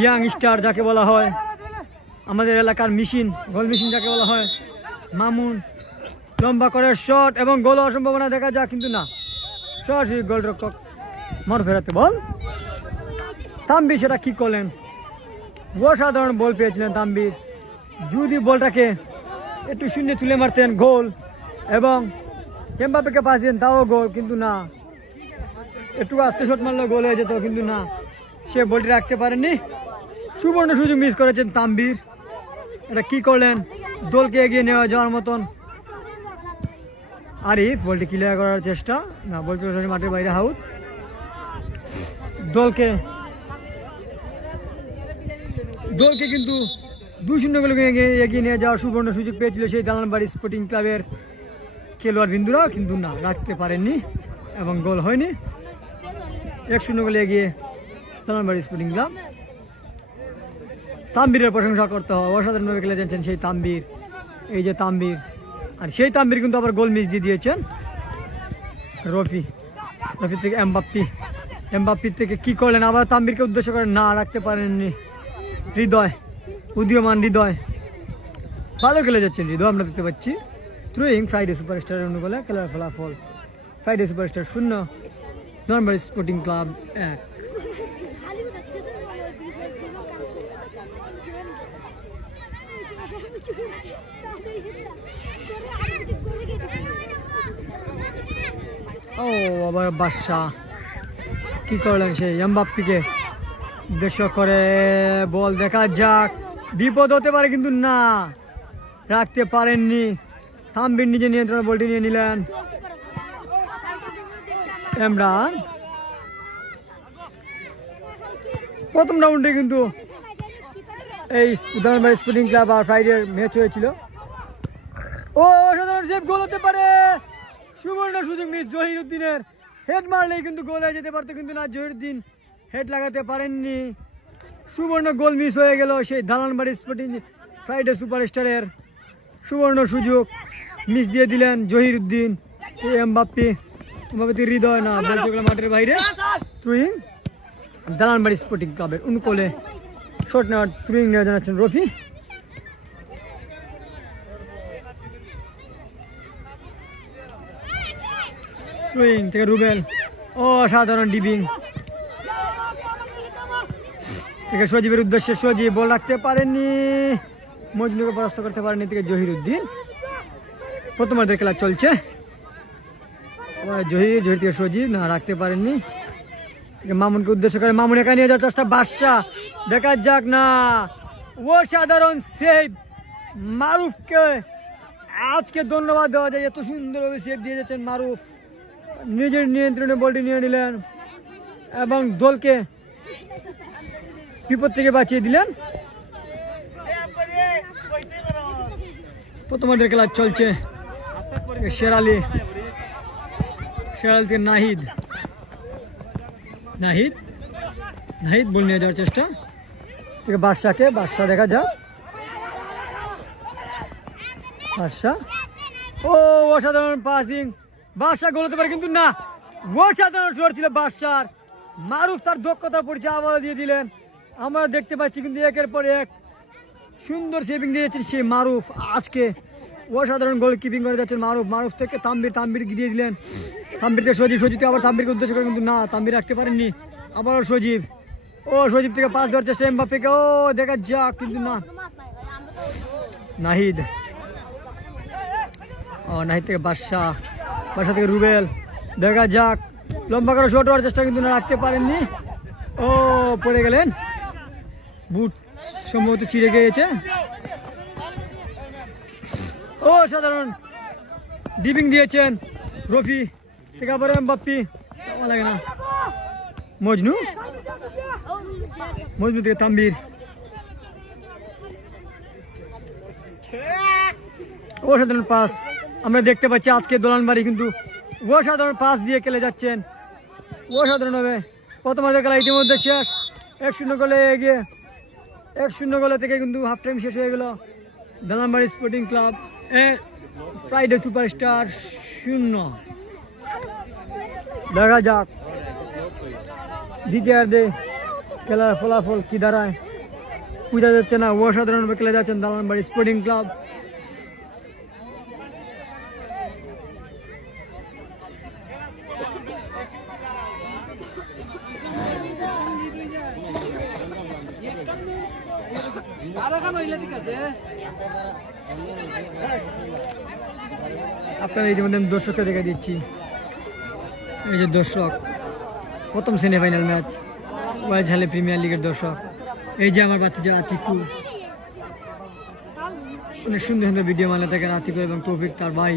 ইয়াং স্টার যাকে বলা হয়, আমাদের এলাকার মেশিন, গোল মেশিন যাকে বলা হয়। মামুন লম্বা করে শট এবং গোল হওয়ার সম্ভাবনা দেখা যায় কিন্তু না, সরাসরি গোলরক্ষক মার ফেরাতে বল। তানভীর সেটা কি করলেন, অসাধারণ বল পেয়েছিলেন তানভীর। যদি বলটাকে একটু শূন্য তুলে মারতেন গোল, এবং এমবাপ্পেকে পাস দেন তাও গোল, কিন্তু না, একটু আস্তে শট মারলে গোল হয়ে যেত, কিন্তু না, সে বলটি রাখতে পারেননি। সুবর্ণ সুযোগ মিস করেছেন তানভীর। এটা কি করলেন, দলকে এগিয়ে নেওয়া যাওয়ার মতন। আরিফ বলটি ক্লিয়ার করার চেষ্টা, না, বলটি মাঠের বাইরে আউট। দলকে কিন্তু 2-0 গোলে এগিয়ে নিয়ে যাওয়ার সুবর্ণ সুযোগ পেয়েছিল সেই দালানবাড়ি স্পোর্টিং ক্লাবের খেলোয়াড় বিন্দুরা, কিন্তু না, রাখতে পারেননি এবং গোল হয়নি। 1-0 গোলে এগিয়ে দালানবাড়ি স্পোর্টিং ক্লাব। তানভীরের প্রশংসা করতে হয়, অসাধারণভাবে খেলে যাচ্ছেন সেই তানভীর। এই যে তানভীর, আর সেই তানভীর কিন্তু আবার গোল মিস দিয়ে দিয়েছেন রফি থেকে এমবাপ্পি থেকে কি করলেন, আবার তানভীরকে উদ্দেশ্য করে না, রাখতে পারেননি। হৃদয়, উদীয়মান হৃদয়, ভালো খেলে যাচ্ছেন হৃদয়, আমরা দেখতে পাচ্ছি। থ্রোয়িং ফ্রাইডে সুপারস্টারের অনুকূলে খেলার ফলাফল ফ্রাইডে সুপারস্টার 0, দালানবাড়ি স্পোর্টিং ক্লাব 1। ও আবার বাদশা কি করলেন, সেই এমবাপ্পিকে উদ্দেশ্য করে বল, দেখা যাক, বিপদ হতে পারে কিন্তু না, রাখতে পারেননি। তানভীর নিজে নিয়ন্ত্রণে বলটি নিয়ে নিলেন। ইমরান, প্রথম রাউন্ডে কিন্তু এই দালানবাড়ি স্পোর্টিং ক্লাব আর ফ্রাইডের ম্যাচ হয়েছিল। ও অসাধারণ সেভ, গোল হতে পারে, সুবর্ণ সুযোগ মিস জহিরুদ্দিনের। হেড মারলেই কিন্তু গোল হয়ে যেতে পারতো, কিন্তু না, জহিরুদ্দিন হেড লাগাতে পারেননি। সুবর্ণ গোল মিস হয়ে গেল সেই দালানবাড়ি স্পোর্টিং ফ্রাইডে সুপারস্টারের। সুবর্ণ সুযোগ মিস দিয়ে দিলেন জহিরুদ্দিন। এমবাপ্পি হৃদয়, না, বলতে মাঠের বাইরে। থ্রোয়িং দালানবাড়ি স্পোর্টিং ক্লাবের অনুকূলে শট নেওয়ার থ্রোয়িং নেওয়া জানাচ্ছেন রফি। থ্রোয়িং থেকে রুবেল, অসাধারণ ডিবিং থেকে সজীবের উদ্দেশ্যে, সজীব বল রাখতে পারেননি, মজনুকে পরাস্ত করতে পারেননি থেকে জহিরুদ্দিন। প্রথমার্ধের খেলা চলছে, জহির থেকে সজীব, না, রাখতে পারেননি। মামুনকে উদ্দেশ্য করে মামুন একা নিয়ে যাওয়ার চেষ্টা, বাদশা, দেখা যাক, না, অসাধারণ সেভ মারুফকে। আজকে ধন্যবাদ দেওয়া যায়, এত সুন্দরভাবে সেভ দিয়ে যাচ্ছেন মারুফ। নিজের নিয়ন্ত্রণে বলটি নিয়ে নিলেন এবং দলকে বিপদ থেকে বাঁচিয়ে দিলেন। প্রথমার্ধের খেলা চলছে। শেরালি থেকে নাহিদ বল নিয়ে যাওয়ার চেষ্টা থেকে বাদশা দেখা যাক। বাদশা ও অসাধারণ পাসিং, বাদশা গোল হতে পারে কিন্তু না, অসাধারণ শট ছিল বাদশার। মারুফ তার দক্ষতার পরিচয় আবারও দিয়ে দিলেন। আমরা দেখতে পাচ্ছি কিন্তু একের পর এক সুন্দর সেভিং দিয়েছেন সেই মারুফ। আজকে অসাধারণ গোল কিপিং করে যাচ্ছেন মারুফ থেকে তাম্বির দিয়ে দিলেন। তাম্বির থেকে সজীব আবার তাম্বিরকে উদ্দেশ্য করে কিন্তু না, তাম্বির রাখতে পারেননি। আবারও সজীব থেকে পাস দেওয়ার চেষ্টা এমবাপ্পেকে, ও দেখা যাক কিন্তু না। নাহিদ থেকে বাদশা থেকে রুবেল, দেখা যাক লম্বা করে শট হওয়ার চেষ্টা কিন্তু না, রাখতে পারেননি। ও পড়ে গেলেন, বুট সম্ভবত ছিঁড়ে গিয়েছে। ও সাধারণ ডিপিং দিয়েছেন রফি থেকে আবার এমবাপ্পি, লাগে না। মজনু থেকে তাম্বির, অসাধারণ পাস আমরা দেখতে পাচ্ছি। আজকে দোলানবাড়ি কিন্তু অসাধারণ পাস দিয়ে খেলে যাচ্ছেন, অসাধারণ হবে। প্রথমার্ধের খেলা ইতিমধ্যে শেষ, 1-0 গোলে এগিয়ে। 1-0 গোলে থেকে কিন্তু হাফ টাইম শেষ হয়ে গেল। দোলানবাড়ি স্পোর্টিং ক্লাব ফ্রাইডে সুপারস্টার 0। দেখা যাক দ্বিতীয়ার্ধে খেলার ফলাফল কি দাঁড়ায়, বোঝা যাচ্ছে না। অসাধারণভাবে খেলে যাচ্ছেন দোলানবাড়ি স্পোর্টিং ক্লাব। আপনারা ইতিমধ্যে আমি দর্শককে দেখে দিচ্ছি, এই যে দর্শক, প্রথম সেমিফাইনাল ম্যাচ ওয়াইজহালে প্রিমিয়ার লিগের দর্শক। এই যে আমার বাচ্চা আতিকু, অনেক সুন্দর সুন্দর ভিডিও মানে থাকেন আতিকু এবং তৌফিক তার ভাই।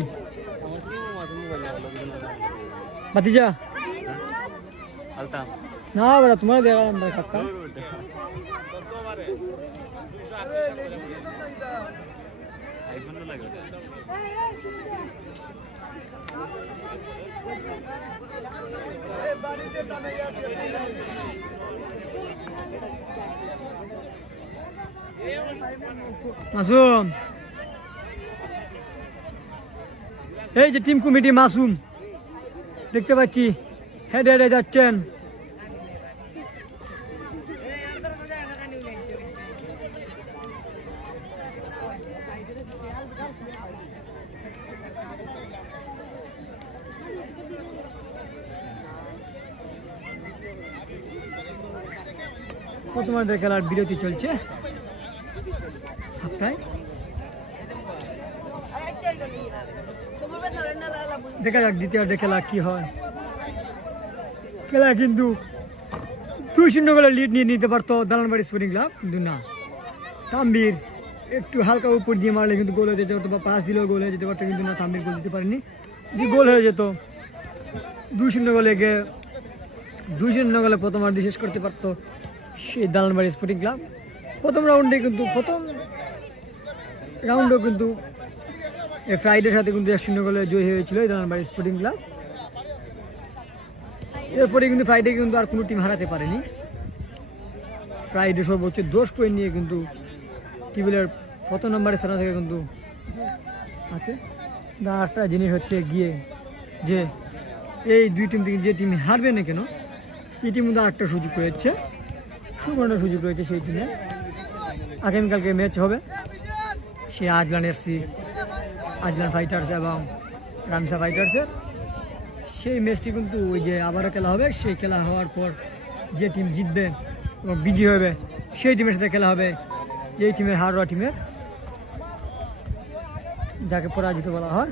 বাতিজা না বড় তোমার দেখালাম ভাই কাকা। মাসুম, এই যে টিম কমিটি মাসুম দেখতে পাচ্ছি হেডে যাচ্ছেন। প্রথমার্ধের খেলার বিরতি চলছে। দেখা যাক দ্বিতীয়ার্ধে খেলা কি হয়। খেলা কিন্তু 2-0 গোলে লিড নিয়ে নিতে পারতো দালানবাড়ি স্পোর্টিং ক্লাব, কিন্তু না, তাম্বির একটু হালকা উপর দিয়ে মারলে কিন্তু গোল হয়ে যেতে পারতো, বা পাস দিলেও গোল হয়ে যেতে পারতো, কিন্তু না, তাম্বির গোল দিতে পারেনি। যদি গোল হয়ে যেত 2-0 গোলে গিয়ে 2-0 গোলে প্রথমার্ধে শেষ করতে পারতো সেই দালানবাড়ি স্পোর্টিং ক্লাব। প্রথম রাউন্ডেও কিন্তু ফ্রাইডের সাথে কিন্তু 1-0 গোলে জয়ী হয়েছিল এই দালানবাড়ি স্পোর্টিং ক্লাব। এরপরে কিন্তু ফ্রাইডে কিন্তু আর কোনো টিম হারাতে পারেনি। ফ্রাইডে সর্বোচ্চ 10 পয়েন্ট নিয়ে কিন্তু টেবিলের প্রথম নম্বরের স্থান থেকে কিন্তু আছে। একটা জিনিস হচ্ছে গিয়ে যে এই দুই টিম থেকে যে টিম হারবে না কেন, এই টিম মধ্যে আরেকটা সুযোগ রয়েছে, সুবর্ণ সুযোগ রয়েছে সেই টিমে। আগামীকালকে ম্যাচ হবে সে আজলান ফাইটার্স এবং রামসা ফাইটার্সের। সেই ম্যাচটি কিন্তু ওই যে আবারও খেলা হবে, সেই খেলা হওয়ার পর যে টিম জিতবে এবং বিজয়ী হবে সেই টিমের সাথে খেলা হবে যেই টিমের হারোয়া টিমের, যাকে পরাজিত বলা হয়।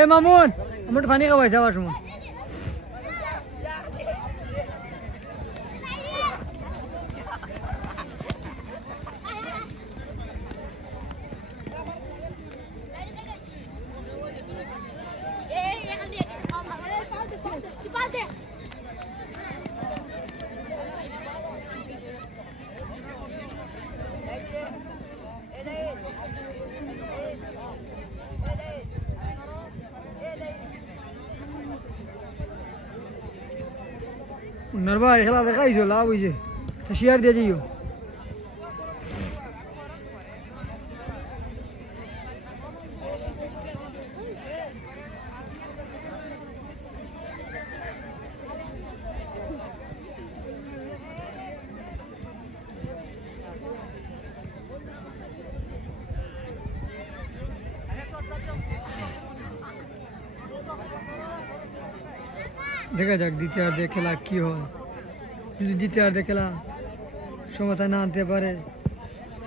এ মামুন, আমার পানি খাওয়াই যাওয়ার সময়। উন্নার ভাই খেলা দেখাইছো লাভ হয়েছে শেয়ার দিয়ে যাইও দেখা যাক দ্বিতীয়ার্ধে খেলা কি হয় যদি দ্বিতীয়ার্ধে খেলা সমতা না আনতে পারে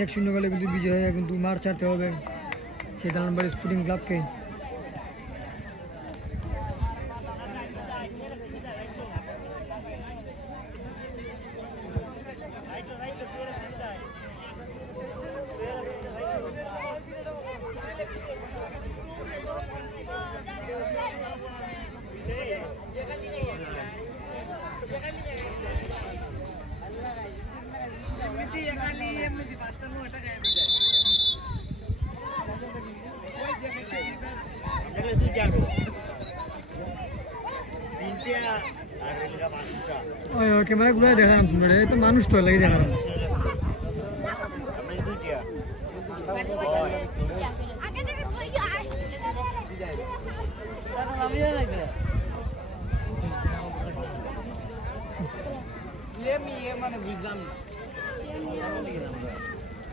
1-0 গোলে কিন্তু বিজয় হয়ে কিন্তু মার ছাড়তে হবে সেই দালানবাড়ি স্পোর্টিং ক্লাবকে ক্যামেরা গুলো দেখালাম তোমরা এই তো মানুষ তো লাগে দেখালাম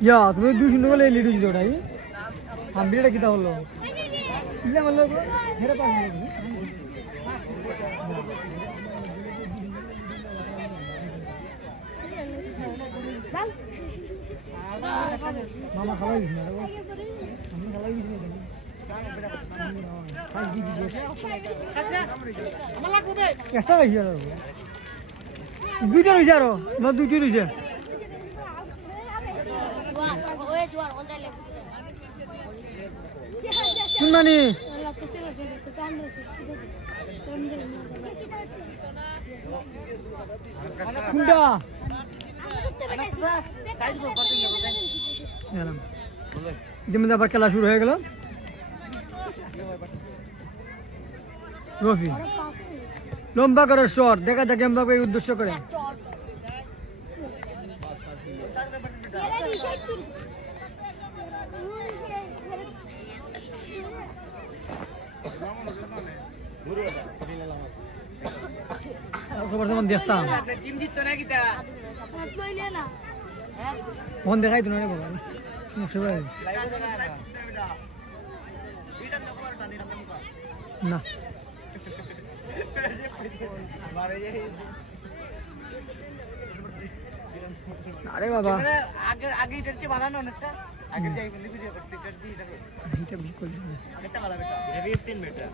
ইয়া তুমি 2-0 গোলে লিড হয়েছিল ওটাই হামবিটা কিটা হলো ইলা বললো হেরে পাবো মামা খাওয়াই দিস না আমি খাওয়াই দিস না একটা রয়েছে আর দুইটা রয়েছে আরো না দুইটি রয়েছে শুনবানি কোনটা ইতিমধ্যে আবার খেলা শুরু হয়ে গেল রফি লম্বা করে শট দেখা যাক এমবাপ্পে উদ্দেশ্য করে দেখতাম মন দেখাই তো না বাবা সমস্যা না আরে বাবা আগে এটার চেয়ে বানানো অনেকটা আগে যাই বলি ভিডিও করতে এটার চেয়ে এটা বেশি করে আগেরটা ভালো বেটা 15 বেটা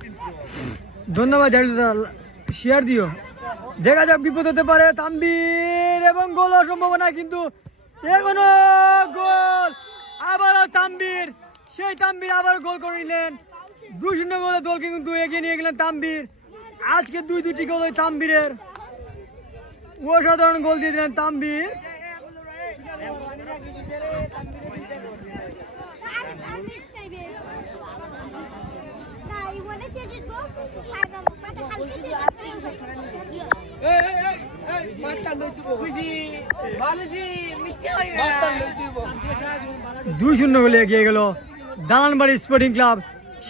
15 ধন্যবাদ জাহিদুল শেয়ার দিও দেখা যাক বিপদ হতে পারে তাম্বির এবং গোল হওয়ার সম্ভাবনা কিন্তু এখনো গোল আবারও তাম্বির সেই তাম্বির আবার গোল করে নিলেন 2-0 গোলে দলকে কিন্তু এগিয়ে নিয়ে গেলেন তাম্বির আজকে দুটি গোল ওই তাম্বিরের অসাধারণ গোল দিয়ে দিলেন তাম্বির দুই 2-0 গোলে এগিয়ে গেল দালানবাড়ি স্পোর্টিং ক্লাব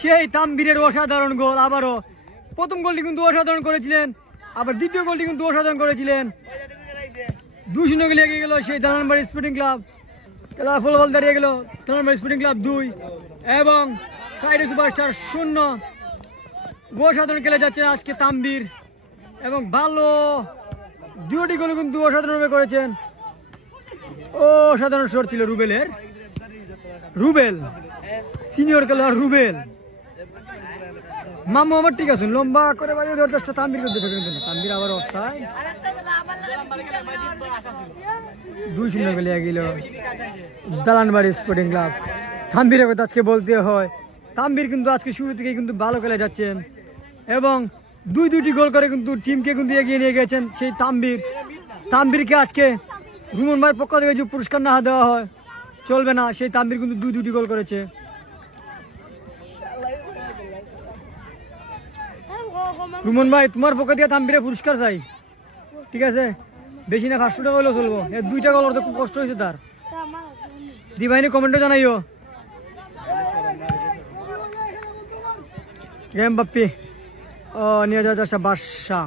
সেই তাম্বিরের অসাধারণ গোল আবারও প্রথম গোলটি কিন্তু অসাধারণ করেছিলেন আবার দ্বিতীয় গোলটি কিন্তু অসাধারণ করেছিলেন 2-0 গোলে এগিয়ে গেল সেই দালানবাড়ি স্পোর্টিং ক্লাব খেলা ফলাফল দাঁড়িয়ে গেল দালানবাড়ি স্পোর্টিং ক্লাব 2 এবং ফ্রাইডে সুপারস্টার 0 অসাধারণ খেলে যাচ্ছেন আজকে তাম্বির এবং ভালো দুটি গোল কিন্তু অসাধারণভাবে করেছেন অসাধারণ শট ছিল রুবেলের রুবেল সিনিয়র খেলোয়াড় রুবেল মামু আমার ঠিক আছে লম্বা করে বাড়িয়ে দেওয়ার চেষ্টা তাম্বির করতে কিন্তু না তাম্বির আবার অফসাইড 2-0 গোলে এগিয়ে গেল দালানবাড়ি স্পোর্টিং ক্লাব তাম্বিরের কথা আজকে বলতে হয় তাম্বির কিন্তু আজকে শুরু থেকে কিন্তু ভালো খেলে যাচ্ছেন এবং দুটি গোল করে কিন্তু টিমকে কিন্তু এগিয়ে নিয়ে গেছেন সেই তাম্বিরকে আজকে রুমন ভাইয়ের পক্ষ থেকে যে পুরস্কার না দেওয়া হয় চলবে না সেই তাম্বির কিন্তু দুটি গোল করেছে রুমন ভাই তোমার পক্ষ থেকে তাম্বিরে পুরস্কার চাই ঠিক আছে, বেশি না 500 টাকা হলেও চলবো। এর 2টা গোল করতে খুব কষ্ট হয়েছে তার। দিবাইনি কমেন্টে জানাইও। এমবাপ্পে নিয়ে যাওয়া যাচ্ছে বাদশা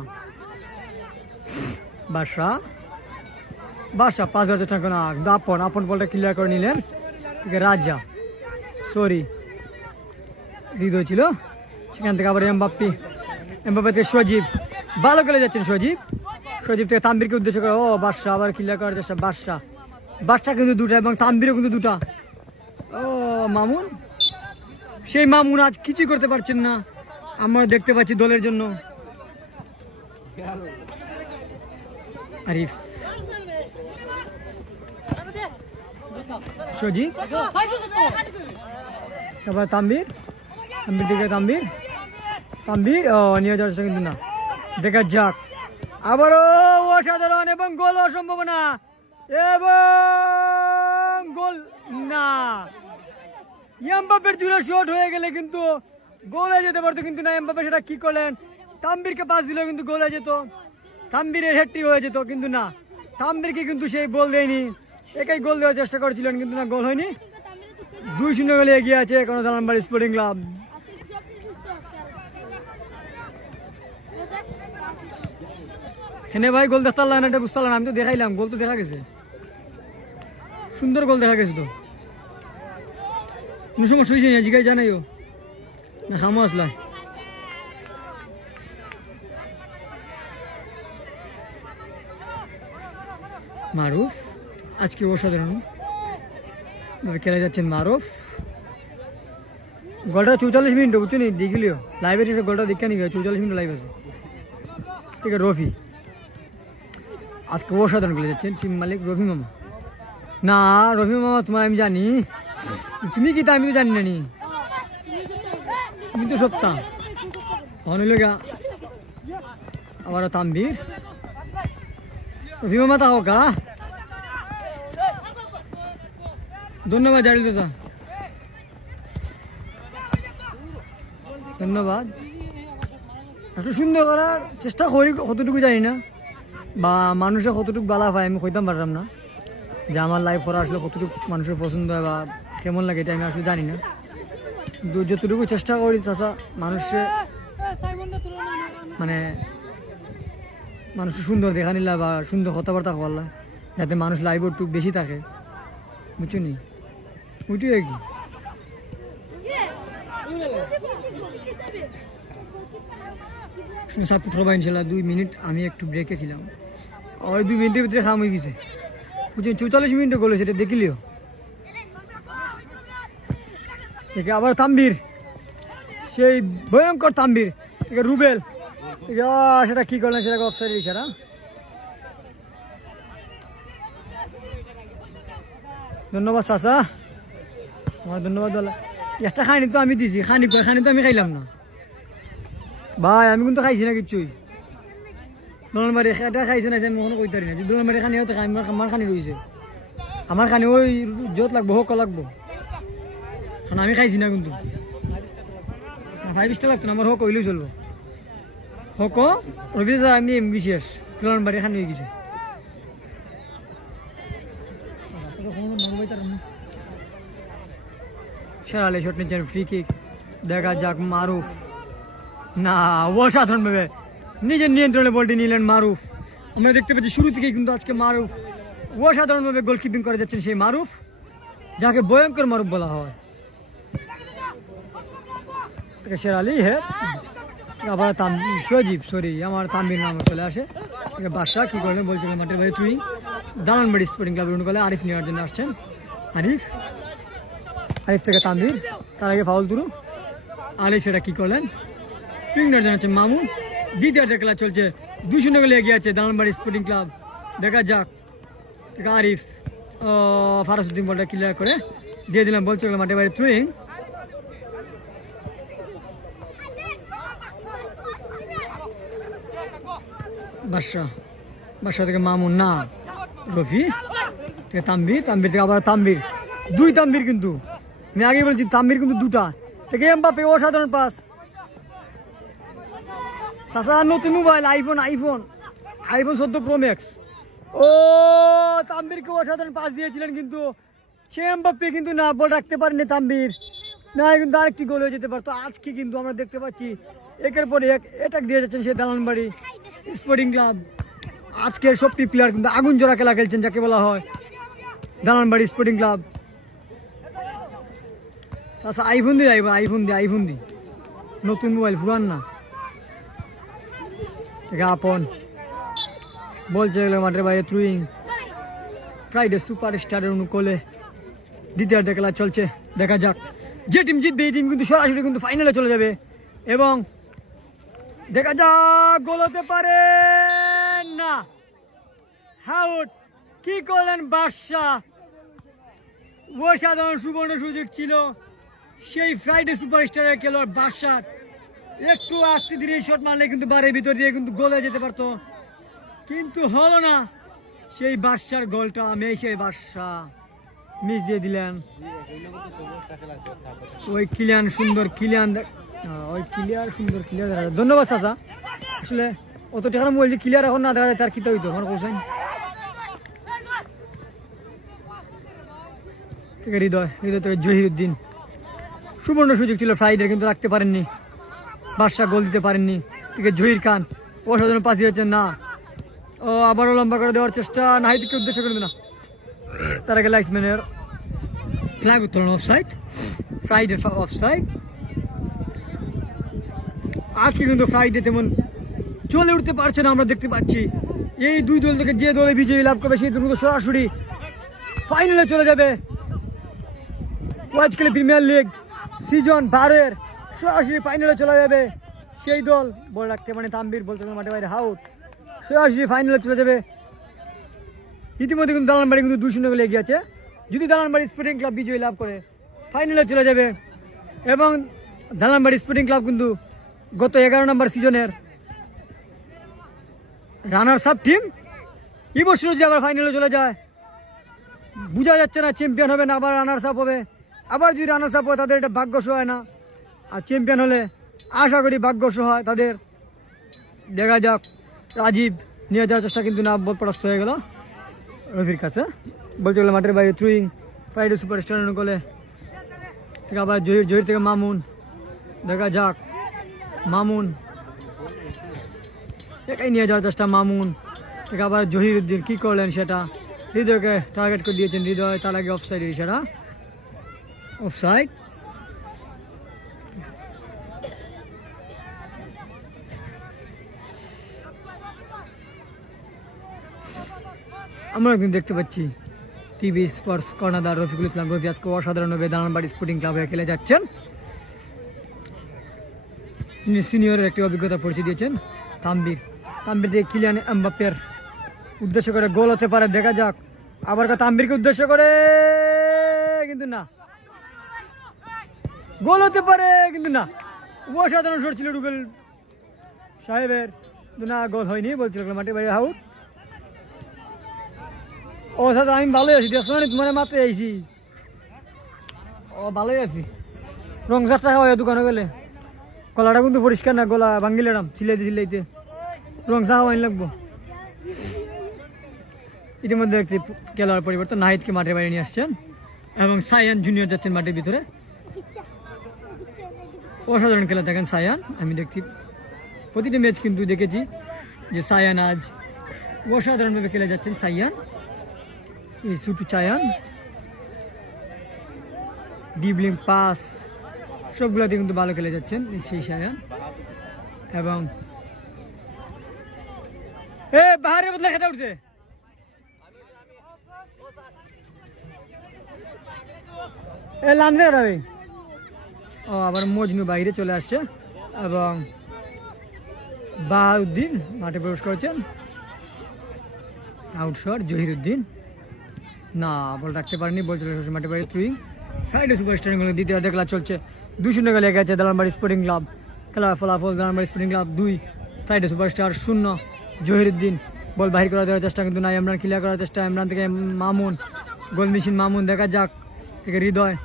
5,000 টাকা না, আপন বলটা ক্লিয়ার করে নিলেন। ঠিক আছে, রাজা সরি হৃদয় ছিল, সেখান থেকে আবার এমবাপ্পে থেকে সজীব, ভালো খেলে যাচ্ছেন সজীব থেকে তাম্বিরকে উদ্দেশ্য করে বাদশা আবার ক্লিয়ার করার চেষ্টা। বাদশা কিন্তু 2টা এবং তাম্বিরও কিন্তু 2টা। মামুন, সেই মামুন আজ কিছুই করতে পারছেন না, আমরা দেখতে পাচ্ছি দলের জন্য। আরিফ, সজীব, তারপর তাম্বির থেকে তাম্বির নিয়ে যাওয়ার চেষ্টা কিন্তু না। দেখা যাক, আবারও অসাধারণ এবং গোল সম্ভাবনা এবং গোল না। এমবাপ্পের জুড়ে শট হয়ে গেলে কিন্তু গোলে যেতে পারতো, কিন্তু না, এমবাপ্পে সেটা কি করলেন, তাম্বিরকে পাস দিলেও কিন্তু গোলে যেত, তাম্বিরের হেডটি হয়ে যেত, কিন্তু না, তাম্বিরকে কিন্তু সেই গোল দেয়নি। একাই গোল দেওয়ার চেষ্টা করেছিলেন, কিন্তু না, গোল হয়নি। 2-0 গোলে এগিয়ে আছে এখনো দালানবাড়ি স্পোর্টিং ক্লাব। এখানে ভাই গোল দেখতে পারলাম না, এটা বুঝতে পারলাম, আমি তো দেখাইলাম, গোল তো দেখা গেছে, সুন্দর গোল দেখা গেছে। তো কোনো সমস্যা হয়েছে না, জিজ্ঞাসা জানাইও না, খামো আসলা। মারুফ আজকে অসাধারণ খেলে যাচ্ছেন মারুফ। গোলটা 44 মিনিট, বুঝছো নি, দেখিলিও লাইভে এসে গোলটা দেখা নিবে, 44 মিনিট লাইভ আছে। ঠিক আছে, রফি আজকে অসাধারণ খেলে যাচ্ছেন টিম মালিক রফি মামা। না, রফি মামা তোমার আমি জানি, তুমি কি তা আমি তো জানি না, তুমি তো সপ্তাহ অনলগা। আবার তাম্বির, রফি মামা তা হোক। ধন্যবাদ জানিল স্যার, ধন্যবাদ। আসলে সুন্দর করার চেষ্টা করি, কতটুকু জানি না, বা মানুষের কতটুকু বালা পায় আমি কইতাম পারলাম না, যে আমার লাইভ করা আসলে কতটুকু মানুষের পছন্দ হয় বা কেমন লাগে, এটা আমি আসলে জানি না। কিন্তু যতটুকু চেষ্টা করি চাচা, মানুষের মানে মানুষের সুন্দর দেখা নিলা বা সুন্দর কথাবার্তা বললা, যাতে মানুষ লাইভ একটু বেশি থাকে, বুঝছো নি, ওইটাই কি। সাপোর্ট করবা ইনশাল্লাহ। 2 মিনিট আমি একটু ব্রেকে ছিলাম, ওই 2 মিনিটের ভিতরে খাম হয়ে গেছে, বুঝছেন। 44 মিনিটে গোল, সেটা দেখিলিও। ঠিক আবার তাম্বির, সেই ভয়ঙ্কর তাম্বির, ঠিক রুবেল, সেটা কি করলেন, সেটা অফসাইড ইশারা। ধন্যবাদ চাচা, আমার ধন্যবাদ বলা। একটা খানি তো আমি দিছি, খানি তো আমি খাইলাম না ভাই, আমি কিন্তু খাইছি না কিচ্ছুই। দোলনবাড়ি এটা খাইছে না, আমি কখনো কইতে পারি না। যদি দোলনবাড়ি খানি হতে আমার খানি রয়েছে, আমার খানি ওই যত লাগবো হোক লাগবো, কারণ আমি খাইছি না কিন্তু। 5 স্টার লাগতো না, আমার হোক হইলেই চলবো। হোক রবি আমি বিশেষ দোলনবাড়ি খানি হয়ে গেছে। সারালে শট নিচ্ছেন, ফ্রি কিক। দেখা যাক মারুফ, না, অসাধারণ ভাবে নিজের নিয়ন্ত্রণে বলটি নিলেন মারুফ। আমরা দেখতে পাচ্ছি শুরু থেকেই কিন্তু আজকে মারুফ অসাধারণ ভাবে গোলকিপিং করে যাচ্ছেন, সেই মারুফ যাকে ভয়ঙ্কর মারুফ বলা হয়। শেরালি হ্যাঁ, আবার সজীব, সরি আমার তাম্বির নাম চলে আসে। বাদশা কি করলেন বলছিলেন, মাঠের বাইরে তুই দালানবাড়ি স্পোর্টিং ক্লাব বলে আরিফ নেওয়ার জন্য আসছেন। আরিফ থেকে তাম্বির, তার আগে ফাউল তুরু। আরিফ সেটা কি করলেন, ফিঙ্গার জানাচ্ছেন মামুন। দ্বিতীয় খেলা চলছে, 2-0 গোলে এগিয়ে আছে দালানবাড়ি স্পোর্টিং ক্লাব। দেখা যাক, আরিফ ফারাসুদ্দিন বলটা ক্লিয়ার করে দিয়ে দিলাম, বল চলে মাঠে বাইরে থ্রুইং। বাদশা থেকে মামুন, না, রফি থেকে তাম্বির থেকে আবার তাম্বির, 2 তাম্বির কিন্তু আমি আগে বলছি, তাম্বির কিন্তু 2টা থেকে এমবাপ্পে অসাধারণ পাস। চাচা নতুন mobile iPhone iPhone 14 pro max. ও তাম্বিরকে অসাধারণ পাস দিয়েছিলেন, কিন্তু সে এমবাপ্পে কিন্তু না, বল রাখতে পারেনি তাম্বির, না কিন্তু আরেকটি গোল হয়ে যেতে পারতো। আজকে কিন্তু আমরা দেখতে পাচ্ছি একের পর এক অ্যাটাক দিয়ে যাচ্ছেন সেই দালানবাড়ি স্পোর্টিং ক্লাব। আজকের সবটি প্লেয়ার কিন্তু আগুন জোড়া খেলা খেলছেন, যাকে বলা হয় দালানবাড়ি স্পোর্টিং ক্লাব। আচ্ছা আইফোন দি আইফোন দি নতুন মোবাইল, পুরান না। আপন বলছে গেলে মাঠের বাইরে থ্রুইং ফ্রাইডে সুপারস্টারের অনুকূলে দ্বিতীয়ার্ধে খেলা চলছে। দেখা যাক যে টিম জিতবে এই টিম কিন্তু সরাসরি কিন্তু ফাইনালে চলে যাবে, এবং দেখা যাক গোল হতে পারে না। হাউট কি করলেন বাদশাহ, অসাধারণ সুবর্ণ সুযোগ ছিল সেই ফ্রাইডে সুপারস্টারের খেলোয়াড় বাদশাহ, একটু আস্তে ধীরে শট মারলে কিন্তু বারের ভিতর দিয়ে কিন্তু গোল হয়ে যেতে পারতো, কিন্তু হলো না। সেই বাদশার গোলটা মেসির বাদশা মিস দিয়ে দিলেন। ওই কিলিয়ান সুন্দর কিলিয়ান, ওই ক্লিয়ার সুন্দর ক্লিয়ার দেখা যায়। ধন্যবাদ চাচা, আসলে অত টাকার মোবাইল যে ক্লিয়ার এখন না দেখা যায় তার কিতা হইতো আমার কোথায়। ঠিক আছে, হৃদয় থেকে জহিরুদ্দিন, সুবর্ণ সুযোগ ছিল ফ্রাইডে কিন্তু রাখতে পারেননি, বাদশা গোল দিতে পারেননি। ঠিক আছে, জহির খান অসাধারণ পাস দিয়েছেন, না ও আবারও লম্বা করে দেওয়ার চেষ্টা, নাহিদকে উদ্দেশ্য করে না, তার আগে লাইসম্যানের ফ্ল্যাগ উত্তোলন, অফসাইড, ফ্রাইডে অফসাইড। আজকে কিন্তু ফ্রাইডে তেমন চলে উঠতে পারছে না, আমরা দেখতে পাচ্ছি। এই দুই দল থেকে যে দলে বিজয়ী লাভ করবে সেই দল সরাসরি ফাইনালে চলে যাবে। আজকাল প্রিমিয়ার লিগ সিজন 12-এর সরাসরি ফাইনালে চলে যাবে সেই দল। বল রাখতে মানে তাম্বির বলতে মাঠে বাইরে হাউট, সরাসরি ফাইনালে চলে যাবে। ইতিমধ্যে কিন্তু দালানবাড়ি কিন্তু 2-0 গোলে এগিয়ে আছে। যদি দালানবাড়ি স্পোর্টিং ক্লাব বিজয়ী লাভ করে ফাইনালে চলে যাবে, এবং দালানবাড়ি স্পোর্টিং ক্লাব কিন্তু গত 11 নম্বর সিজনের রানার্স আপ টিম, এই বছর যদি আবার ফাইনালে চলে যায় বোঝা যাচ্ছে না চ্যাম্পিয়ন হবে না আবার রানার্স আপ হবে। আবার যদি রানার্স আপ হয় তাদের এটা ভাগ্যশ হয় না, আর চ্যাম্পিয়ন হলে আশা করি ভাগ্যশ হয় তাদের। দেখা যাক, রাজীব নিয়ে যাওয়ার চেষ্টা কিন্তু না, বল পরাস্ত হয়ে গেল রফির কাছে। বলতে গেলে মাঠের বাইরে থ্রুইং ফ্রাইডে সুপারস্টার অনুকূলে থেকে আবার জহির থেকে মামুন। দেখা যাক, মামুন একাই নিয়ে যাওয়ার চেষ্টা, মামুন থেকে আবার জহিরুদ্দিন কি করলেন সেটা, হৃদয়কে টার্গেট করে দিয়েছেন, হৃদয় তার আগে অফসাইড, সেটা অফসাইড। আমরা একদিন দেখতে পাচ্ছি টিভি স্পোর্টস কর্ণাদার রফিকুল ইসলাম রফি আজকে অসাধারণভাবে দালানবাড়ি স্পোর্টিং ক্লাবে খেলে যাচ্ছেন। তিনি সিনিয়রের একটি অভিজ্ঞতা পরিচয় দিয়েছেন। তাম্বির দিয়ে কিলিয়ান এমবাপ্পের উদ্দেশ্য করে গোল হতে পারে, দেখা যাক। আবার তাম্বিরকে উদ্দেশ্য করে, কিন্তু না, গোল হতে পারে কিন্তু না। অসাধারণ শট ছিল রুবেল সাহেবের, না গোল হয়নি, বলছিল মাঠে বাইরে হাউট। ও সাথে আমি ভালোই আছি, তোমার মাত্র আইছি, ও ভালোই আছি। রং চারটা হয় দোকানে গেলে, গলাটা কিন্তু পরিষ্কার না, গলা ভাঙ্গিলাম চিল্লাইতে রং চা আইন লাগবো। ইতিমধ্যে একটি খেলার পরিবর্তন, নাহিদকে মাঠের বাইরে নিয়ে আসছেন এবং সায়ান জুনিয়র যাচ্ছেন মাঠের ভিতরে। অসাধারণ খেলা দেখেন সায়ান, আমি দেখছি প্রতিটি ম্যাচ কিন্তু দেখেছি যে সায়ান আজ অসাধারণভাবে খেলে যাচ্ছেন। সায়ান, এই সুটু চায়ান, ডিবলিং পাস সবগুলোতে কিন্তু ভালো খেলে যাচ্ছেন সেই সায়ান। এবং বাহারের বদলে খেটা উঠছে, ও আবার মজনু বাইরে চলে আসছে এবং বাহাউদ্দিন মাঠে প্রবেশ করেছেন। আউটশট জহিরুদ্দিন, না বল রাখতে পারেনি, বল চলে আসছে মাঠে বাইরে থ্রুইং ফ্রাইডে সুপারস্টার দ্বিতীয় খেলা চলছে। 2-0 গোলে এগিয়ে আছে দালানবাড়ি স্পোর্টিং ক্লাব। খেলার ফলাফল Dalanbari sporting club 2 Friday superstar 0। জহিরুদ্দিন বল বাহির করে দেওয়ার চেষ্টা কিন্তু না, ইমরান ক্লিয়ার করার চেষ্টা, ইমরান থেকে মামুন, গোল মেশিন মামুন। দেখা যাক থেকে হৃদয়,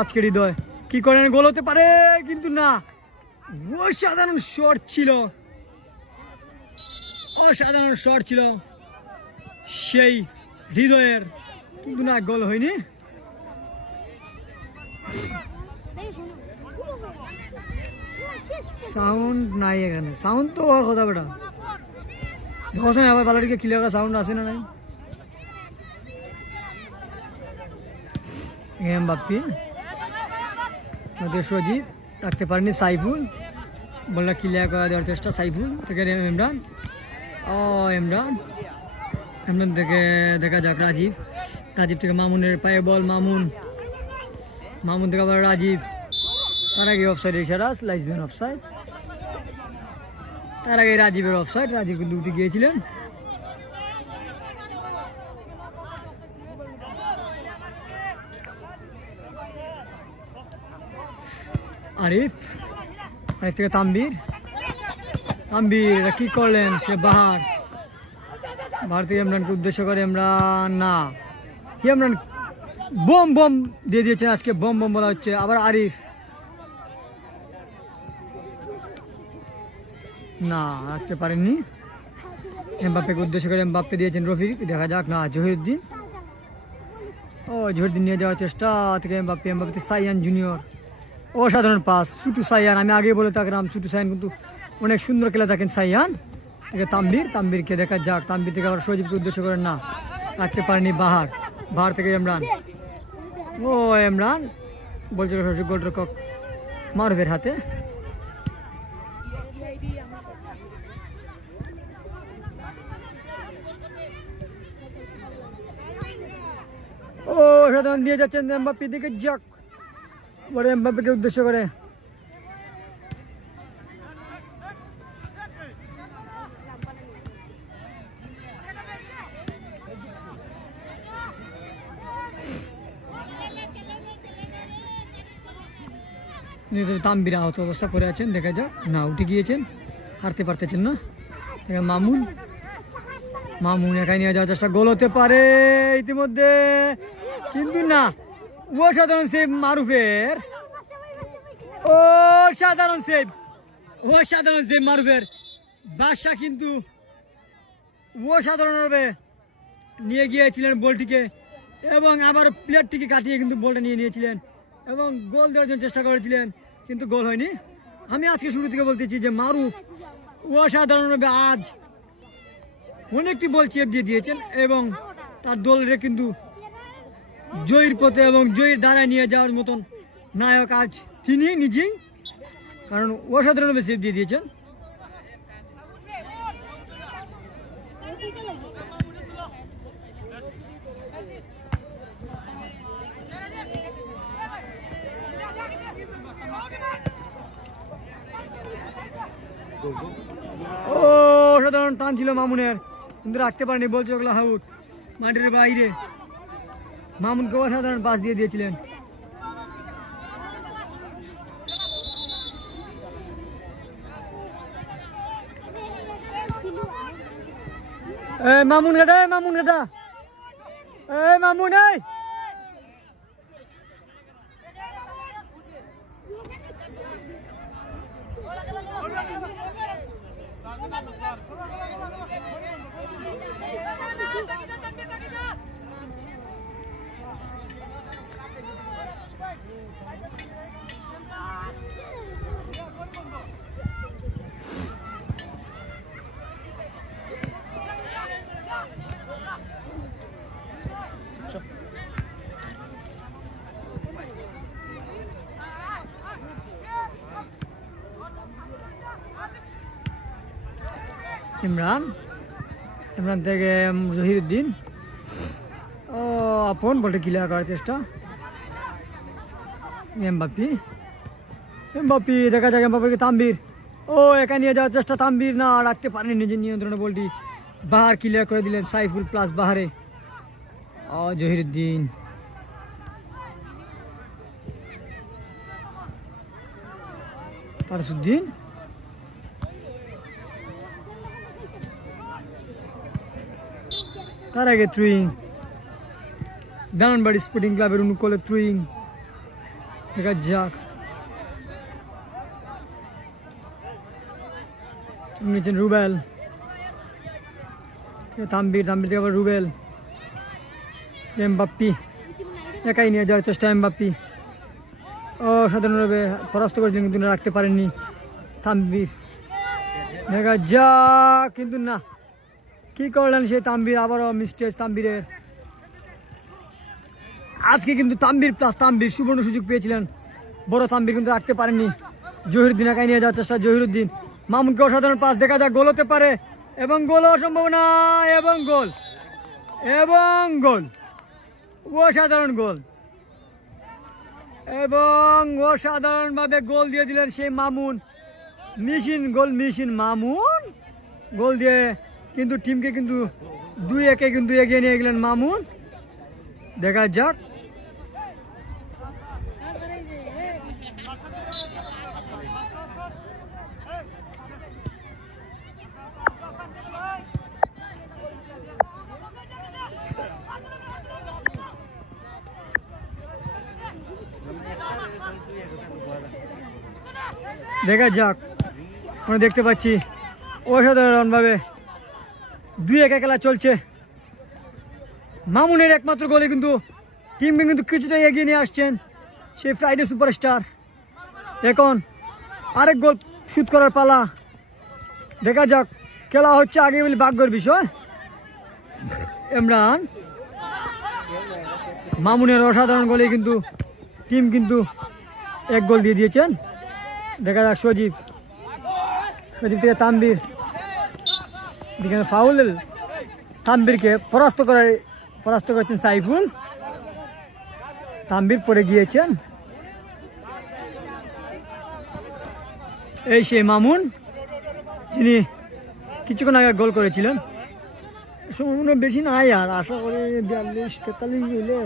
আজকে হৃদয় কি করেন, গোল হতে পারে কিন্তু না। অসাধারণ শট ছিল অসাধারণ শট ছিল সেই হৃদয়ের, কিন্তু না গোল হয়নি। সাউন্ড নাই এখানে, সাউন্ড তো আর কথা বেটা ধস আবার বালাটিকে ক্লিয়ার করা সাউন্ড আসে না নাই। এমবাপ্পে সজীব রাখতে পারেনি, সাইফুল বলটা ক্লিয়ার করা দেওয়ার চেষ্টা, সাইফুল থেকে ইমরান, ইমরান ইমরান থেকে দেখা যাক রাজীব, রাজীব থেকে মামুনের পায়ে বল, মামুন থেকে আবার রাজীব, তার আগে অফসাইড ইশারা, লাইজম্যান অফসাইড, তার আগে রাজীবের অফসাইড, রাজীব কিন্তু উঠে গিয়েছিলেন। আরিফ থেকে তাম্বির কি করলেন, সে বাহার থেকে ইমরানকে উদ্দেশ্য করে, ইমরান না, ইমরান বম দিয়ে দিয়েছেন, আজকে বম বলা হচ্ছে। আবার আরিফ না, রাখতে পারেননি, এমবাপ্পেকে উদ্দেশ্য করে এমবাপ্পে দিয়েছেন রফিক, দেখা যাক না, জহিরুদ্দিন নিয়ে যাওয়ার চেষ্টা থেকে এমবাপ্পে সাইয়ান জুনিয়র, অসাধারণ পাস, ছুটু সাইয়ান, আমি আগে বলে থাকলাম ছুটু সাইয়ান কিন্তু অনেক সুন্দর খেলে থাকেন। সাইয়ান থেকে তাম্বিরকে দেখা যাক, তাম্বির থেকে আবার সজীবকে উদ্দেশ্য করেন না, রাখতে পারেনি বাহার থেকে ইমরান, ইমরান বলছিল সজীব গোলরক্ষক মারুফের হাতে। সাধারণ দিয়ে যাচ্ছেন এমবাপ্পে দিকে, যাক বলে এমবাপ্পেকে উদ্দেশ্য করে, তাম্বির আহত অবস্থা করে আছেন, দেখা যাক না, উঠে গিয়েছেন, হারতে পারতেছেন না। মামুন একাই নিয়ে যাওয়ার চেষ্টা, গোল হতে পারে ইতিমধ্যে, কিন্তু না, অসাধারণ সেভ মারুফের, অসাধারণ সেভ মারুফের, বাদশা কিন্তু অসাধারণভাবে নিয়ে গিয়েছিলেন বলটিকে, এবং আবার প্লেয়ারটিকে কাটিয়ে কিন্তু বলটা নিয়ে নিয়েছিলেন এবং গোল দেওয়ার জন্য চেষ্টা করেছিলেন, কিন্তু গোল হয়নি। আমি আজকে শুরু থেকে বলতেছি যে মারুফ অসাধারণভাবে আজ অনেকটি বল চেপ দিয়ে দিয়েছেন এবং তার দলের কিন্তু জয়ের পথে এবং জয়ের দ্বারায় নিয়ে যাওয়ার মতন নায়ক আজ তিনি নিজেই, কারণ অসাধারণভাবে চেপ দিয়ে দিয়েছেন। অসাধারণ টান ছিল মামুনের, কিন্তু রাখতে পারেনি, বলছে ওগুলো আউট, মাঠের বাইরে। মামুনকে অসাধারণ পাস দিয়ে দিয়েছিলেন। মামুন ঘাটা, মামুন ইমরান থেকে জহিরুদ্দিন, আপন বলটা ক্লিয়ার করার চেষ্টা, এমবাপ্পে দেখা যাক, এমবাপ্পেকে তাম্বির, একা নিয়ে যাওয়ার চেষ্টা, তাম্বির না, রাখতে পারেনি নিজের নিয়ন্ত্রণে বলটি, বাহার ক্লিয়ার করে দিলেন, সাইফুল প্লাস বাহারে, জহিরুদ্দিন ফারসুদ্দিন, তার আগে থ্রুইং, দানবাড়ি স্পোর্টিং ক্লাবের অনুকূলে থ্রুইং, দেখা যাক, নিয়েছেন রুবেল, তাম্বির থেকে আবার রুবেল, এমবাপ্পি একাই নিয়ে যাওয়ার চেষ্টা, এমবাপ্পি সাধারণভাবে পরাস্ত করেছেন কিন্তু রাখতে পারেননি তাম্বির। দেখা যা কিন্তু না, কি করলেন সেই তাম্বির, আবারও মিস্টেক তাম্বিরের। আজকে কিন্তু তাম্বির প্লাস তাম্বির সুবর্ণ সুযোগ পেয়েছিলেন, বড় তাম্বির কিন্তু রাখতে পারেননি। জহিরুদ্দিন একাই নিয়ে যাওয়ার চেষ্টা, জহিরুদ্দিন মামুনকে অসাধারণ পাস, দেখা যাক গোল হতে পারে এবং গোল হওয়ার সম্ভাবনা এবং গোল অসাধারণ গোল এবং অসাধারণভাবে গোল দিয়ে দিলেন সেই মামুন। মিশিন মামুন গোল দিয়ে কিন্তু টিমকে কিন্তু 2-1 কিন্তু এগিয়ে নিয়ে গেলেন মামুন। দেখা যাক আমরা দেখতে পাচ্ছি অসাধারণভাবে 2-1 খেলা চলছে। মামুনের একমাত্র গোলে কিন্তু টিমকে কিন্তু কিছুটা এগিয়ে নিয়ে আসছেন সেই ফ্রাইডে সুপারস্টার। এখন আরেক গোল শুট করার পালা, দেখা যাক। খেলা হচ্ছে আগে বলে ভাগ্যের বিষয়। ইমরান মামুনের অসাধারণ গোলে কিন্তু টিম কিন্তু 1 গোল দিয়ে দিয়েছেন। দেখা যাক সজীব থেকে তাম্বির, ফাউল তাম্বিরকে পরাস্ত করেছেন সাইফুল, তাম্বির পড়ে গিয়েছেন। এই সেই মামুন যিনি কিছুক্ষণ আগে গোল করেছিলেন। সম্ভাবনা বেশি নাই, আর আশা করি 42-43 হইলে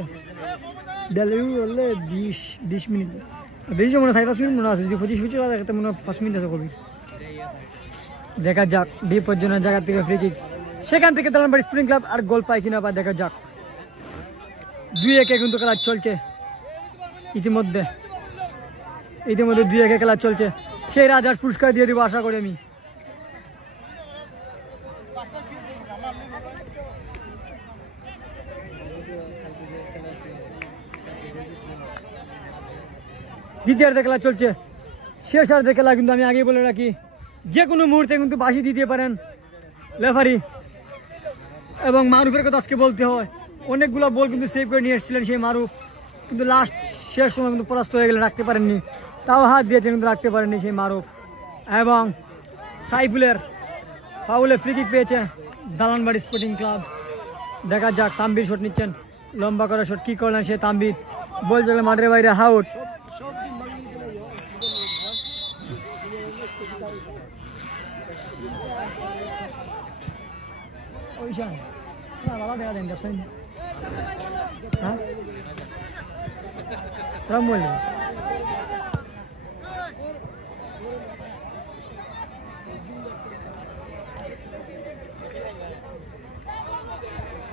20 মিনিট বেশি মনে হয় 5 মিনিট মনে আছে, যদি 25 একটা মনে হয় 5 মিনিট আছে কবির। দেখা যাক বিপজ্জনক জায়গা থেকে ফ্রি কিক, সেখান থেকে দালানবাড়ি স্পোর্টিং ক্লাব আর গোল পায় কিনা বা দেখা যাক। 2-1 কিন্তু খেলা চলছে ইতিমধ্যে 2-1 খেলা চলছে। সেই রাজার পুরস্কার দিয়ে দিব আশা করি আমি। দ্বিতীয়ার্ধে খেলা চলছে, শেষার্ধে খেলা কিন্তু আমি আগে বলে রাখি যে কোনো মুহূর্তে কিন্তু বাঁশি দিতে পারেন রেফারি। এবং মারুফের কথা আজকে বলতে হয়, অনেকগুলো বল কিন্তু সেভ করে নিয়ে এসেছিলেন সেই মারুফ, কিন্তু লাস্ট শেষ সময় কিন্তু পরাস্ত হয়ে গেলে রাখতে পারেননি, তাও হাত দিয়েছে কিন্তু রাখতে পারেননি সেই মারুফ। এবং সাইফুলের ফাউলে ফ্রি কিক পেয়েছে দালানবাড়ি স্পোর্টিং ক্লাব। দেখা যাক তাম্বির শট নিচ্ছেন, লম্বা করা শট, কি করলেন সে তাম্বির, বল চলে মাঠের বাইরে, আউট।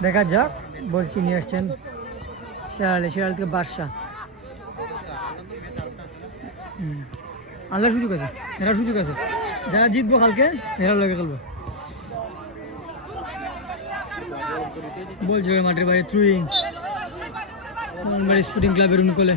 দেখা যাক বলছি নিয়ে আসছেন শিরাল থেকে বাদশাহ। আল্লাহর সুযোগ আছে, এরা সুযোগ আছে, যারা জিতবো কালকে এরার লগে খেলবো। বলছে মাঠের বাইরে থ্রুইং স্পোর্টিং ক্লাবের অনুকূলে।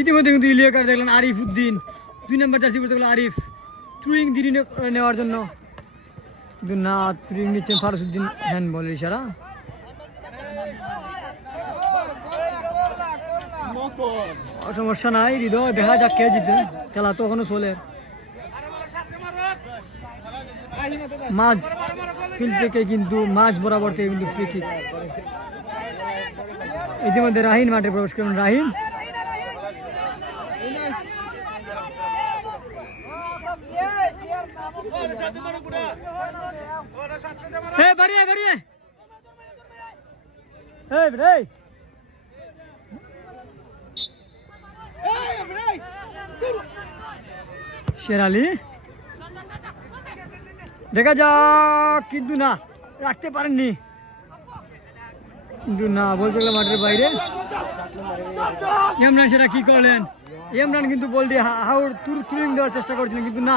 ইতিমধ্যে কিন্তু ইলিয়া কার্ড দেখলেন আরিফ উদ্দিন, 2 নম্বর জার্সি পরে দেখলেন আরিফ থ্রুইং দিদি নেওয়ার জন্য, কিন্তু না থ্রুইং নিচ্ছেন ফারুসউদ্দিন, হ্যান্ড বলের ইশারা। সমস্যা নাই হৃদয়, দেখা যাক কে জিতে, খেলা তো এখনো চলে। মাঝ ফিল্ড থেকে কিন্তু মাঝ বরাবর থেকে কিন্তু ফ্রি কিক। ইতিমধ্যে রাহিন মাঠে প্রবেশ করুন, রাহিন শের আলী দেখা যাক, কিন্তু না, রাখতে পারেননি, কিন্তু না, বল চলে মাঠের বাইরে। ইমরান সেটা কি করলেন? ইমরান কিন্তু বলটি হাউর তুরিং দেওয়ার চেষ্টা করছিলেন, কিন্তু না,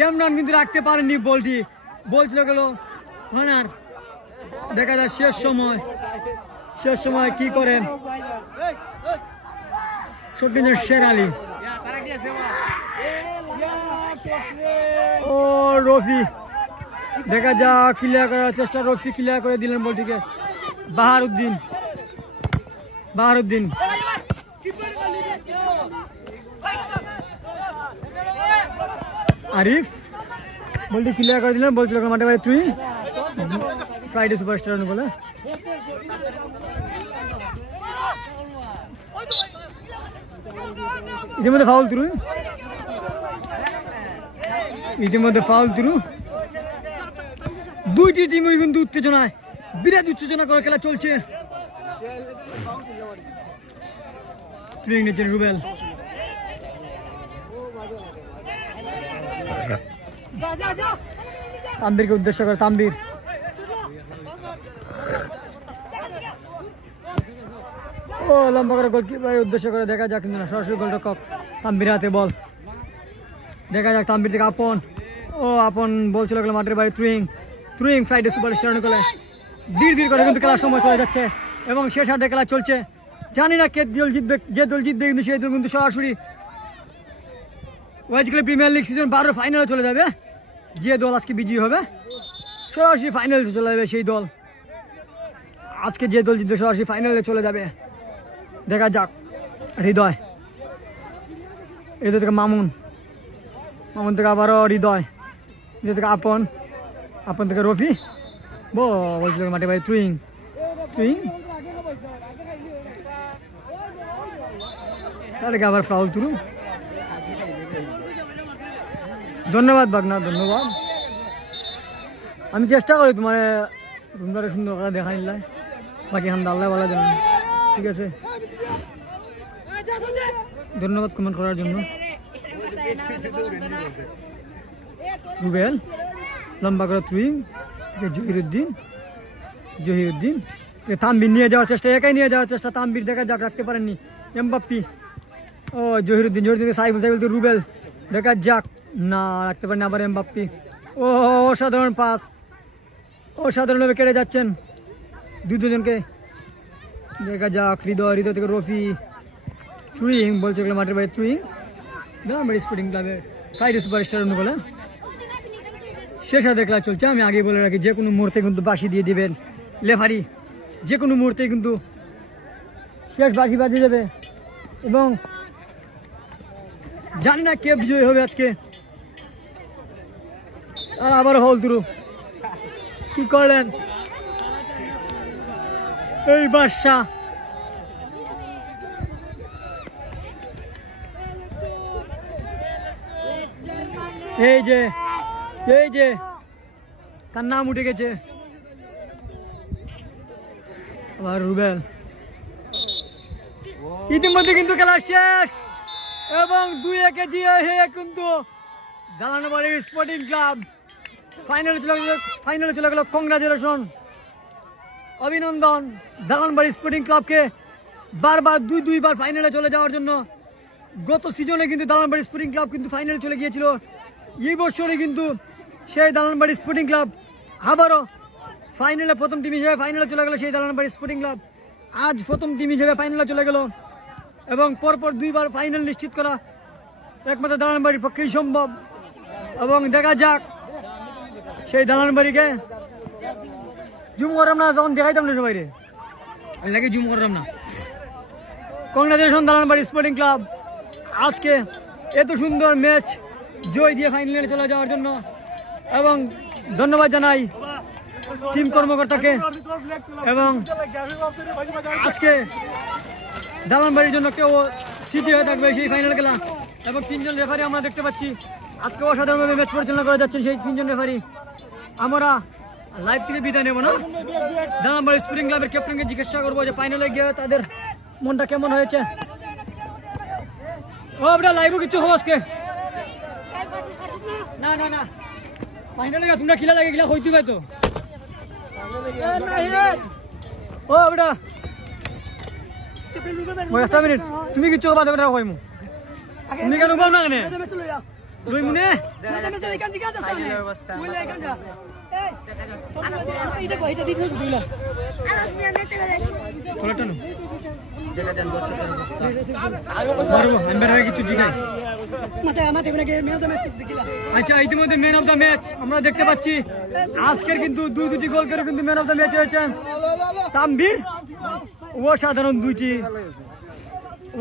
ইমরান কিন্তু রাখতে পারেননি বলটি। বল চলে গেল থানার। দেখা যায় শেষ সময় কি করেন শফিনের শেখ আলী। ও রফি, দেখা যাক ক্লিয়ার করার চেষ্টা, রফি ক্লিয়ার করে দিলেন বলটিকে। বাহারুদ্দিন আরিফ বলটি ক্লিয়ার করে দিলেন, বলছিল মাঠে ভাই তুই ফ্রাইডে সুপারস্টার বলে। ইতিমধ্যে ফাউল তুরু, দুইটি টিমই কিন্তু উত্তেজনায়, বিরাট উত্তেজনা করে খেলা চলছে। রুবেল তাম্বিরকে উদ্দেশ্য করে, তাম্বির ও লম্বা করে গোলকিপার উদ্দেশ্য করে। দেখা যাক, কিন্তু না, সরাসরি গোলরক্ষক তাম্বির হাতে বল। দেখা যাক তাম্বির থেকে আপন বল চলে গেল মাঠের বাইরে। থ্রুইং ফ্রাইডে সুপারস্টার অনুকূলে ধীর করে কিন্তু খেলার সময় চলে যাচ্ছে এবং শেষ হাতে খেলা চলছে। জানি না কে দল জিতবে, যে দল জিতবে কিন্তু সেই দল কিন্তু সরাসরি ওয়াইজকাল প্রিমিয়ার লিগ সিজন 12 ফাইনালে চলে যাবে। যে দল আজকে বিজয়ী হবে সরাসরি ফাইনালে চলে যাবে, সেই দল আজকে যে দল জিতবে সরাসরি ফাইনালে চলে যাবে। দেখা যাক, হৃদয়, এদের থেকে মামুন থেকে আবারও হৃদয়, এদের থেকে আপন থেকে রফি, বলছিল মাঠে ভাই থ্রুইং তাহলে আবার ফাউল তুরু। ধন্যবাদ বাগনা, ধন্যবাদ। আমি চেষ্টা করি তোমার সুন্দর করে দেখা নিলাই, বাকি হামদা আল্লাহ বলা জানেন। ঠিক আছে, ধন্যবাদ কমেন্ট করার জন্য। রুবেল লম্বা করে থ্রুইং থেকে জহিরুদ্দিন তাম্বির নিয়ে যাওয়ার চেষ্টা, একাই নিয়ে যাওয়ার চেষ্টা তাম্বির। দেখা যাক, রাখতে পারেননি এমবাপ্পি। ও জহিরুদ্দিন সাইফুল থেকে রুবেল, দেখা যাক, না, রাখতে পারেনি আবার এমবাপ্পি। ও অসাধারণ পাস, অসাধারণভাবে কেটে যাচ্ছেন দুজনকে। দেখা যাক, হৃদয় থেকে রফি, থ্রুইং বলছে মাঠের বাইরে থ্রুইং, দামবাড়ি স্পোর্টিং ক্লাবের ফ্রাইডে সুপারস্টার বলে। শেষ হাতে খেলা চলছে। আমি আগে বলে রাখি, যে কোনো মুহূর্তে কিন্তু বাঁশি দিয়ে দিবেন লেফারি, যে কোনো মুহূর্তে কিন্তু শেষ বাঁশি বাজিয়ে দেবে এবং জানি না কে বিজয়ী হবে আজকে। আর আবার হল তুরু কি করলেন এই বাদশা। এই যে তার নাম উঠে গেছে আবার রুবেল। ইতিমধ্যে কিন্তু খেলা শেষ এবং 2-1 জিতে কিন্তু দালানবাড়ি স্পোর্টিং ক্লাব ফাইনালে চলে গেল। কংগ্রাচুলেশন, অভিনন্দন দালানবাড়ি স্পোর্টিং ক্লাবকে। বারবার দুইবার ফাইনালে চলে যাওয়ার জন্য গত সিজনে কিন্তু দালানবাড়ি স্পোর্টিং ক্লাব কিন্তু ফাইনালে চলে গিয়েছিল। এই বছরে কিন্তু সেই দালানবাড়ি স্পোর্টিং ক্লাব আবারও ফাইনালে প্রথম টিম হিসেবে ফাইনালে চলে গেল। সেই দালানবাড়ি স্পোর্টিং ক্লাব আজ প্রথম টিম হিসেবে ফাইনালে চলে গেল এবং পরপর 2বার ফাইনাল নিশ্চিত করা একমাত্র দালানবাড়ির পক্ষেই সম্ভব। এবং দেখা যাক সেই দালানবাড়িকে জুম করলাম না, যখন দেখাইতাম না সবাই লাগে জুম করলাম না। কংগ্রাচুলেশন দালানবাড়ি স্পোর্টিং ক্লাব, আজকে এত সুন্দর ম্যাচ জয় দিয়ে ফাইনালে চলে যাওয়ার জন্য। এবং ধন্যবাদ জানাই টিম কর্মকর্তাকে। এবং আজকে দালানবাড়ির জন্য কেউ স্মৃতি হয়ে থাকবে সেই ফাইনাল খেলা। এবং 3জন রেফারি আমরা দেখতে পাচ্ছি আজকে অসাধারণভাবে ম্যাচ পরিচালনা করে যাচ্ছেন সেই 3জন রেফারি। আমরা লাইভ থেকে বিদায় নেব না, দালানবাড়ি স্পোর্টিং ক্লাবের ক্যাপ্টেনকে জিজ্ঞাসা করবো যে ফাইনালে গিয়ে তাদের মনটা কেমন হয়েছে। ও আপনার লাইভও কিছু হবো আজকে? না ফাইনালে তোমরা খেলা লাগে গিলা হইতে পাই তো ও বেটা ওই 1 মিনিট তুমি কি চোখ বাদে বেটা কইমু তুমি কেন বল না কেনে লই মুনে তোলাটা নো মারবো আমি কিছু জিগাই আচ্ছা ইতিমধ্যে ম্যান অফ দ্য ম্যাচ আমরা দেখতে পাচ্ছি আজকের কিন্তু দুটি গোল করে কিন্তু ম্যান অফ দ্য ম্যাচ হয়েছেন তানভীর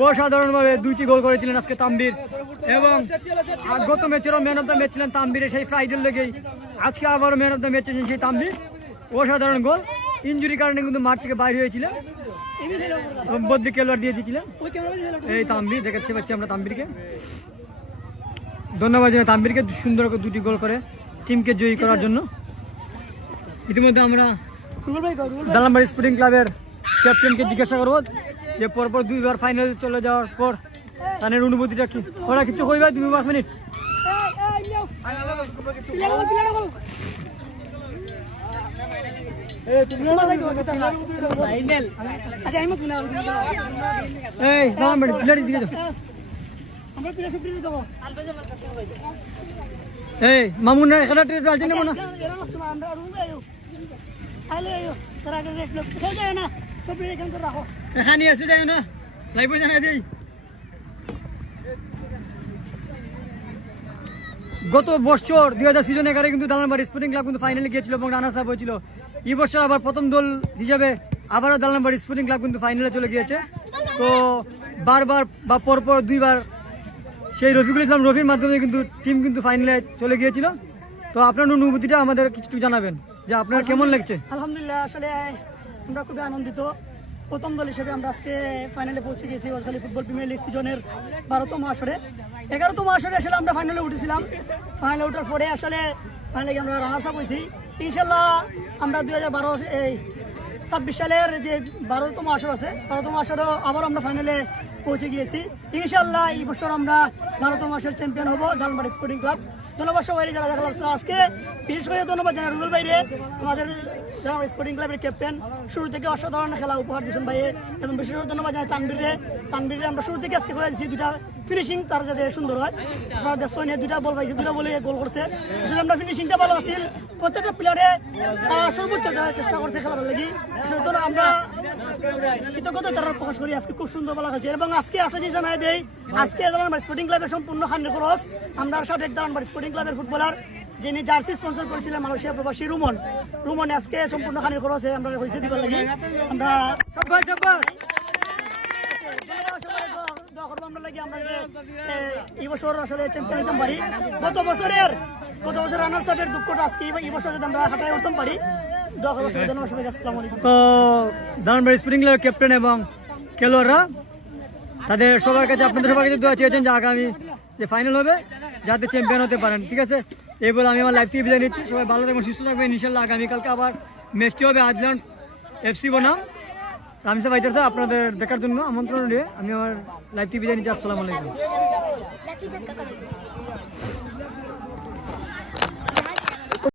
অসাধারণভাবে দুইটি গোল করেছিলেন আজকে তানভীর এবং গত ম্যাচেরও ম্যান অফ দ্য ম্যাচ ছিলেন তানভীরের সেই ফ্রাইডের লেগেই আজকে আবারও ম্যান অফ দ্য ম্যাচ ছিলেন সেই তানভীর অসাধারণ গোল ইনজুরির কারণে কিন্তু মাঠ থেকে বাইরে হয়েছিলেন বদলি খেলোয়াড় দিয়ে দিয়েছিলেন এই তানভীর দেখাচ্ছি পাচ্ছি আমরা তানভীরকে ধন্যবাদ জানাই তানভীরকে সুন্দর করে দুটি গোল করে টিমকে জয়ী করার জন্য ইতিমধ্যে আমরা দালানবাড়ি স্পোর্টিং ক্লাবের ক্যাপ্টেনকে জিজ্ঞাসা করবো যে পরপর 2 বার ফাইনালে চলে যাওয়ার পর তাদের অনুভূতিটা কি ওরা কিছু কইবা 2 মিনিট এই দালানবাড়ি প্লেয়ার দিকে যাও এই মামুন না এখানে রাজি নেব না এখানে এসে যায় না লাইভ জানাই দিই গত বছর 2000 সিজনে এগারে কিন্তু দালানবাড়ি স্পোর্টিং ক্লাব কিন্তু ফাইনালে গিয়েছিল এবং রানার্স আপ হয়েছিল এই বছর আবার প্রথম দল হিসাবে আবারও দালানবাড়ি স্পোর্টিং ক্লাব কিন্তু ফাইনালে চলে গিয়েছে তো বারবার বা পরপর 2 বার সেই রফিকুল ইসলাম রফির মাধ্যমে কিন্তু টিম কিন্তু ফাইনালে চলে গিয়েছিল তো আপনার অনুভূতিটা আমাদের কিছু জানাবেন যে আপনার কেমন লাগছে আলহামদুলিল্লাহ আসলে আমরা খুবই আনন্দিত প্রথম দল হিসেবে আমরা আজকে ফাইনালে পৌঁছে গেছি ওয়াসখালী ফুটবল প্রিমিয়ার লিগ সিজনের 12তম আসরে 11তম আসরে আসলে আমরা ফাইনালে উঠেছিলাম ফাইনালে ওঠার পরে আসলে ফাইনালে আমরা রানার্স আপ হয়েছি ইনশাল্লাহ আমরা 2026 সালের যে 12তম আসর আছে 12তম আসরও আবার আমরা ফাইনালে পৌঁছে গিয়েছি ইনশাল্লাহ এই বছর আমরা 12তম আসর চ্যাম্পিয়ন হব দালানবাড়ি স্পোর্টিং ক্লাব ধন্যবাদ সবাই যারা দেখা যাচ্ছে আজকে বিশেষ করে ধন্যবাদ জানাই রুবেল ভাইরে আমাদের স্পোর্টিং ক্লাবের ক্যাপ্টেন শুরু থেকে অসাধারণ খেলা উপহার দিয়েছেন ভাইয়ে এবং বিশেষ করে ধন্যবাদ জানাই তানভীরে আমরা শুরু থেকে আজকে করে দিচ্ছি 2টা ফিনিশিং তার যাতে সুন্দর হয় আপনারা দেখছেন 2টা বল পাইছে 2টা বলে গোল করছে আসলে আমরা ফিনিশিংটা ভালো আছিল প্রত্যেকটা প্লেয়ারে তারা সর্বোচ্চ চেষ্টা করছে খেলাবার লাগি আসলে তো আমরা কৃতজ্ঞতা তারা প্রকাশ করি আজকে খুব সুন্দর বলা হয়েছে এবং আজকে একটা জিনিস জানাই দেই আজকে দালানবাড়ি স্পোর্টিং ক্লাবের সম্পূর্ণ খান্ডে খরচ আমরা সাবেক দালানবাড়ি স্পোর্টিং ক্লাবের ফুটবলার যিনি জার্সি স্পন্সর করেছিলেন মালয়েশিয়া প্রবাসী রুমন আজকে সম্পূর্ণ খানির খরচে আমরা হয়েছে দিবার লাগি আমরা আমরা লাগি আমরা এই বছর আসলে চ্যাম্পিয়ন হতে পারি গত বছর রানার্স আপের দুঃখটা আজকে এই বছর যদি আমরা হাঁটায় উঠতে পারি তো দালানবাড়ি স্পোর্টিং ক্লাবের ক্যাপ্টেন এবং খেলোয়াড়রা তাদের সবার কাছে আপনাদের সবার কাছে দোয়া চেয়েছেন যে আগামী যে ফাইনাল হবে যাতে চ্যাম্পিয়ন হতে পারেন ঠিক আছে এই বলে আমি আমার লাইভ থেকে বিদায় নিচ্ছি সবাই ভালো থাকবেন সুস্থ থাকবেন ইনশাল্লাহ আগামীকালকে আবার ম্যাচটি হবে আজলান এফসি বনাম রামসা ফাইটার্স আপনাদের দেখার জন্য আমন্ত্রণ দিয়ে আমি আমার লাইভ থেকে বিদায় নিচ্ছি আসসালামু আলাইকুম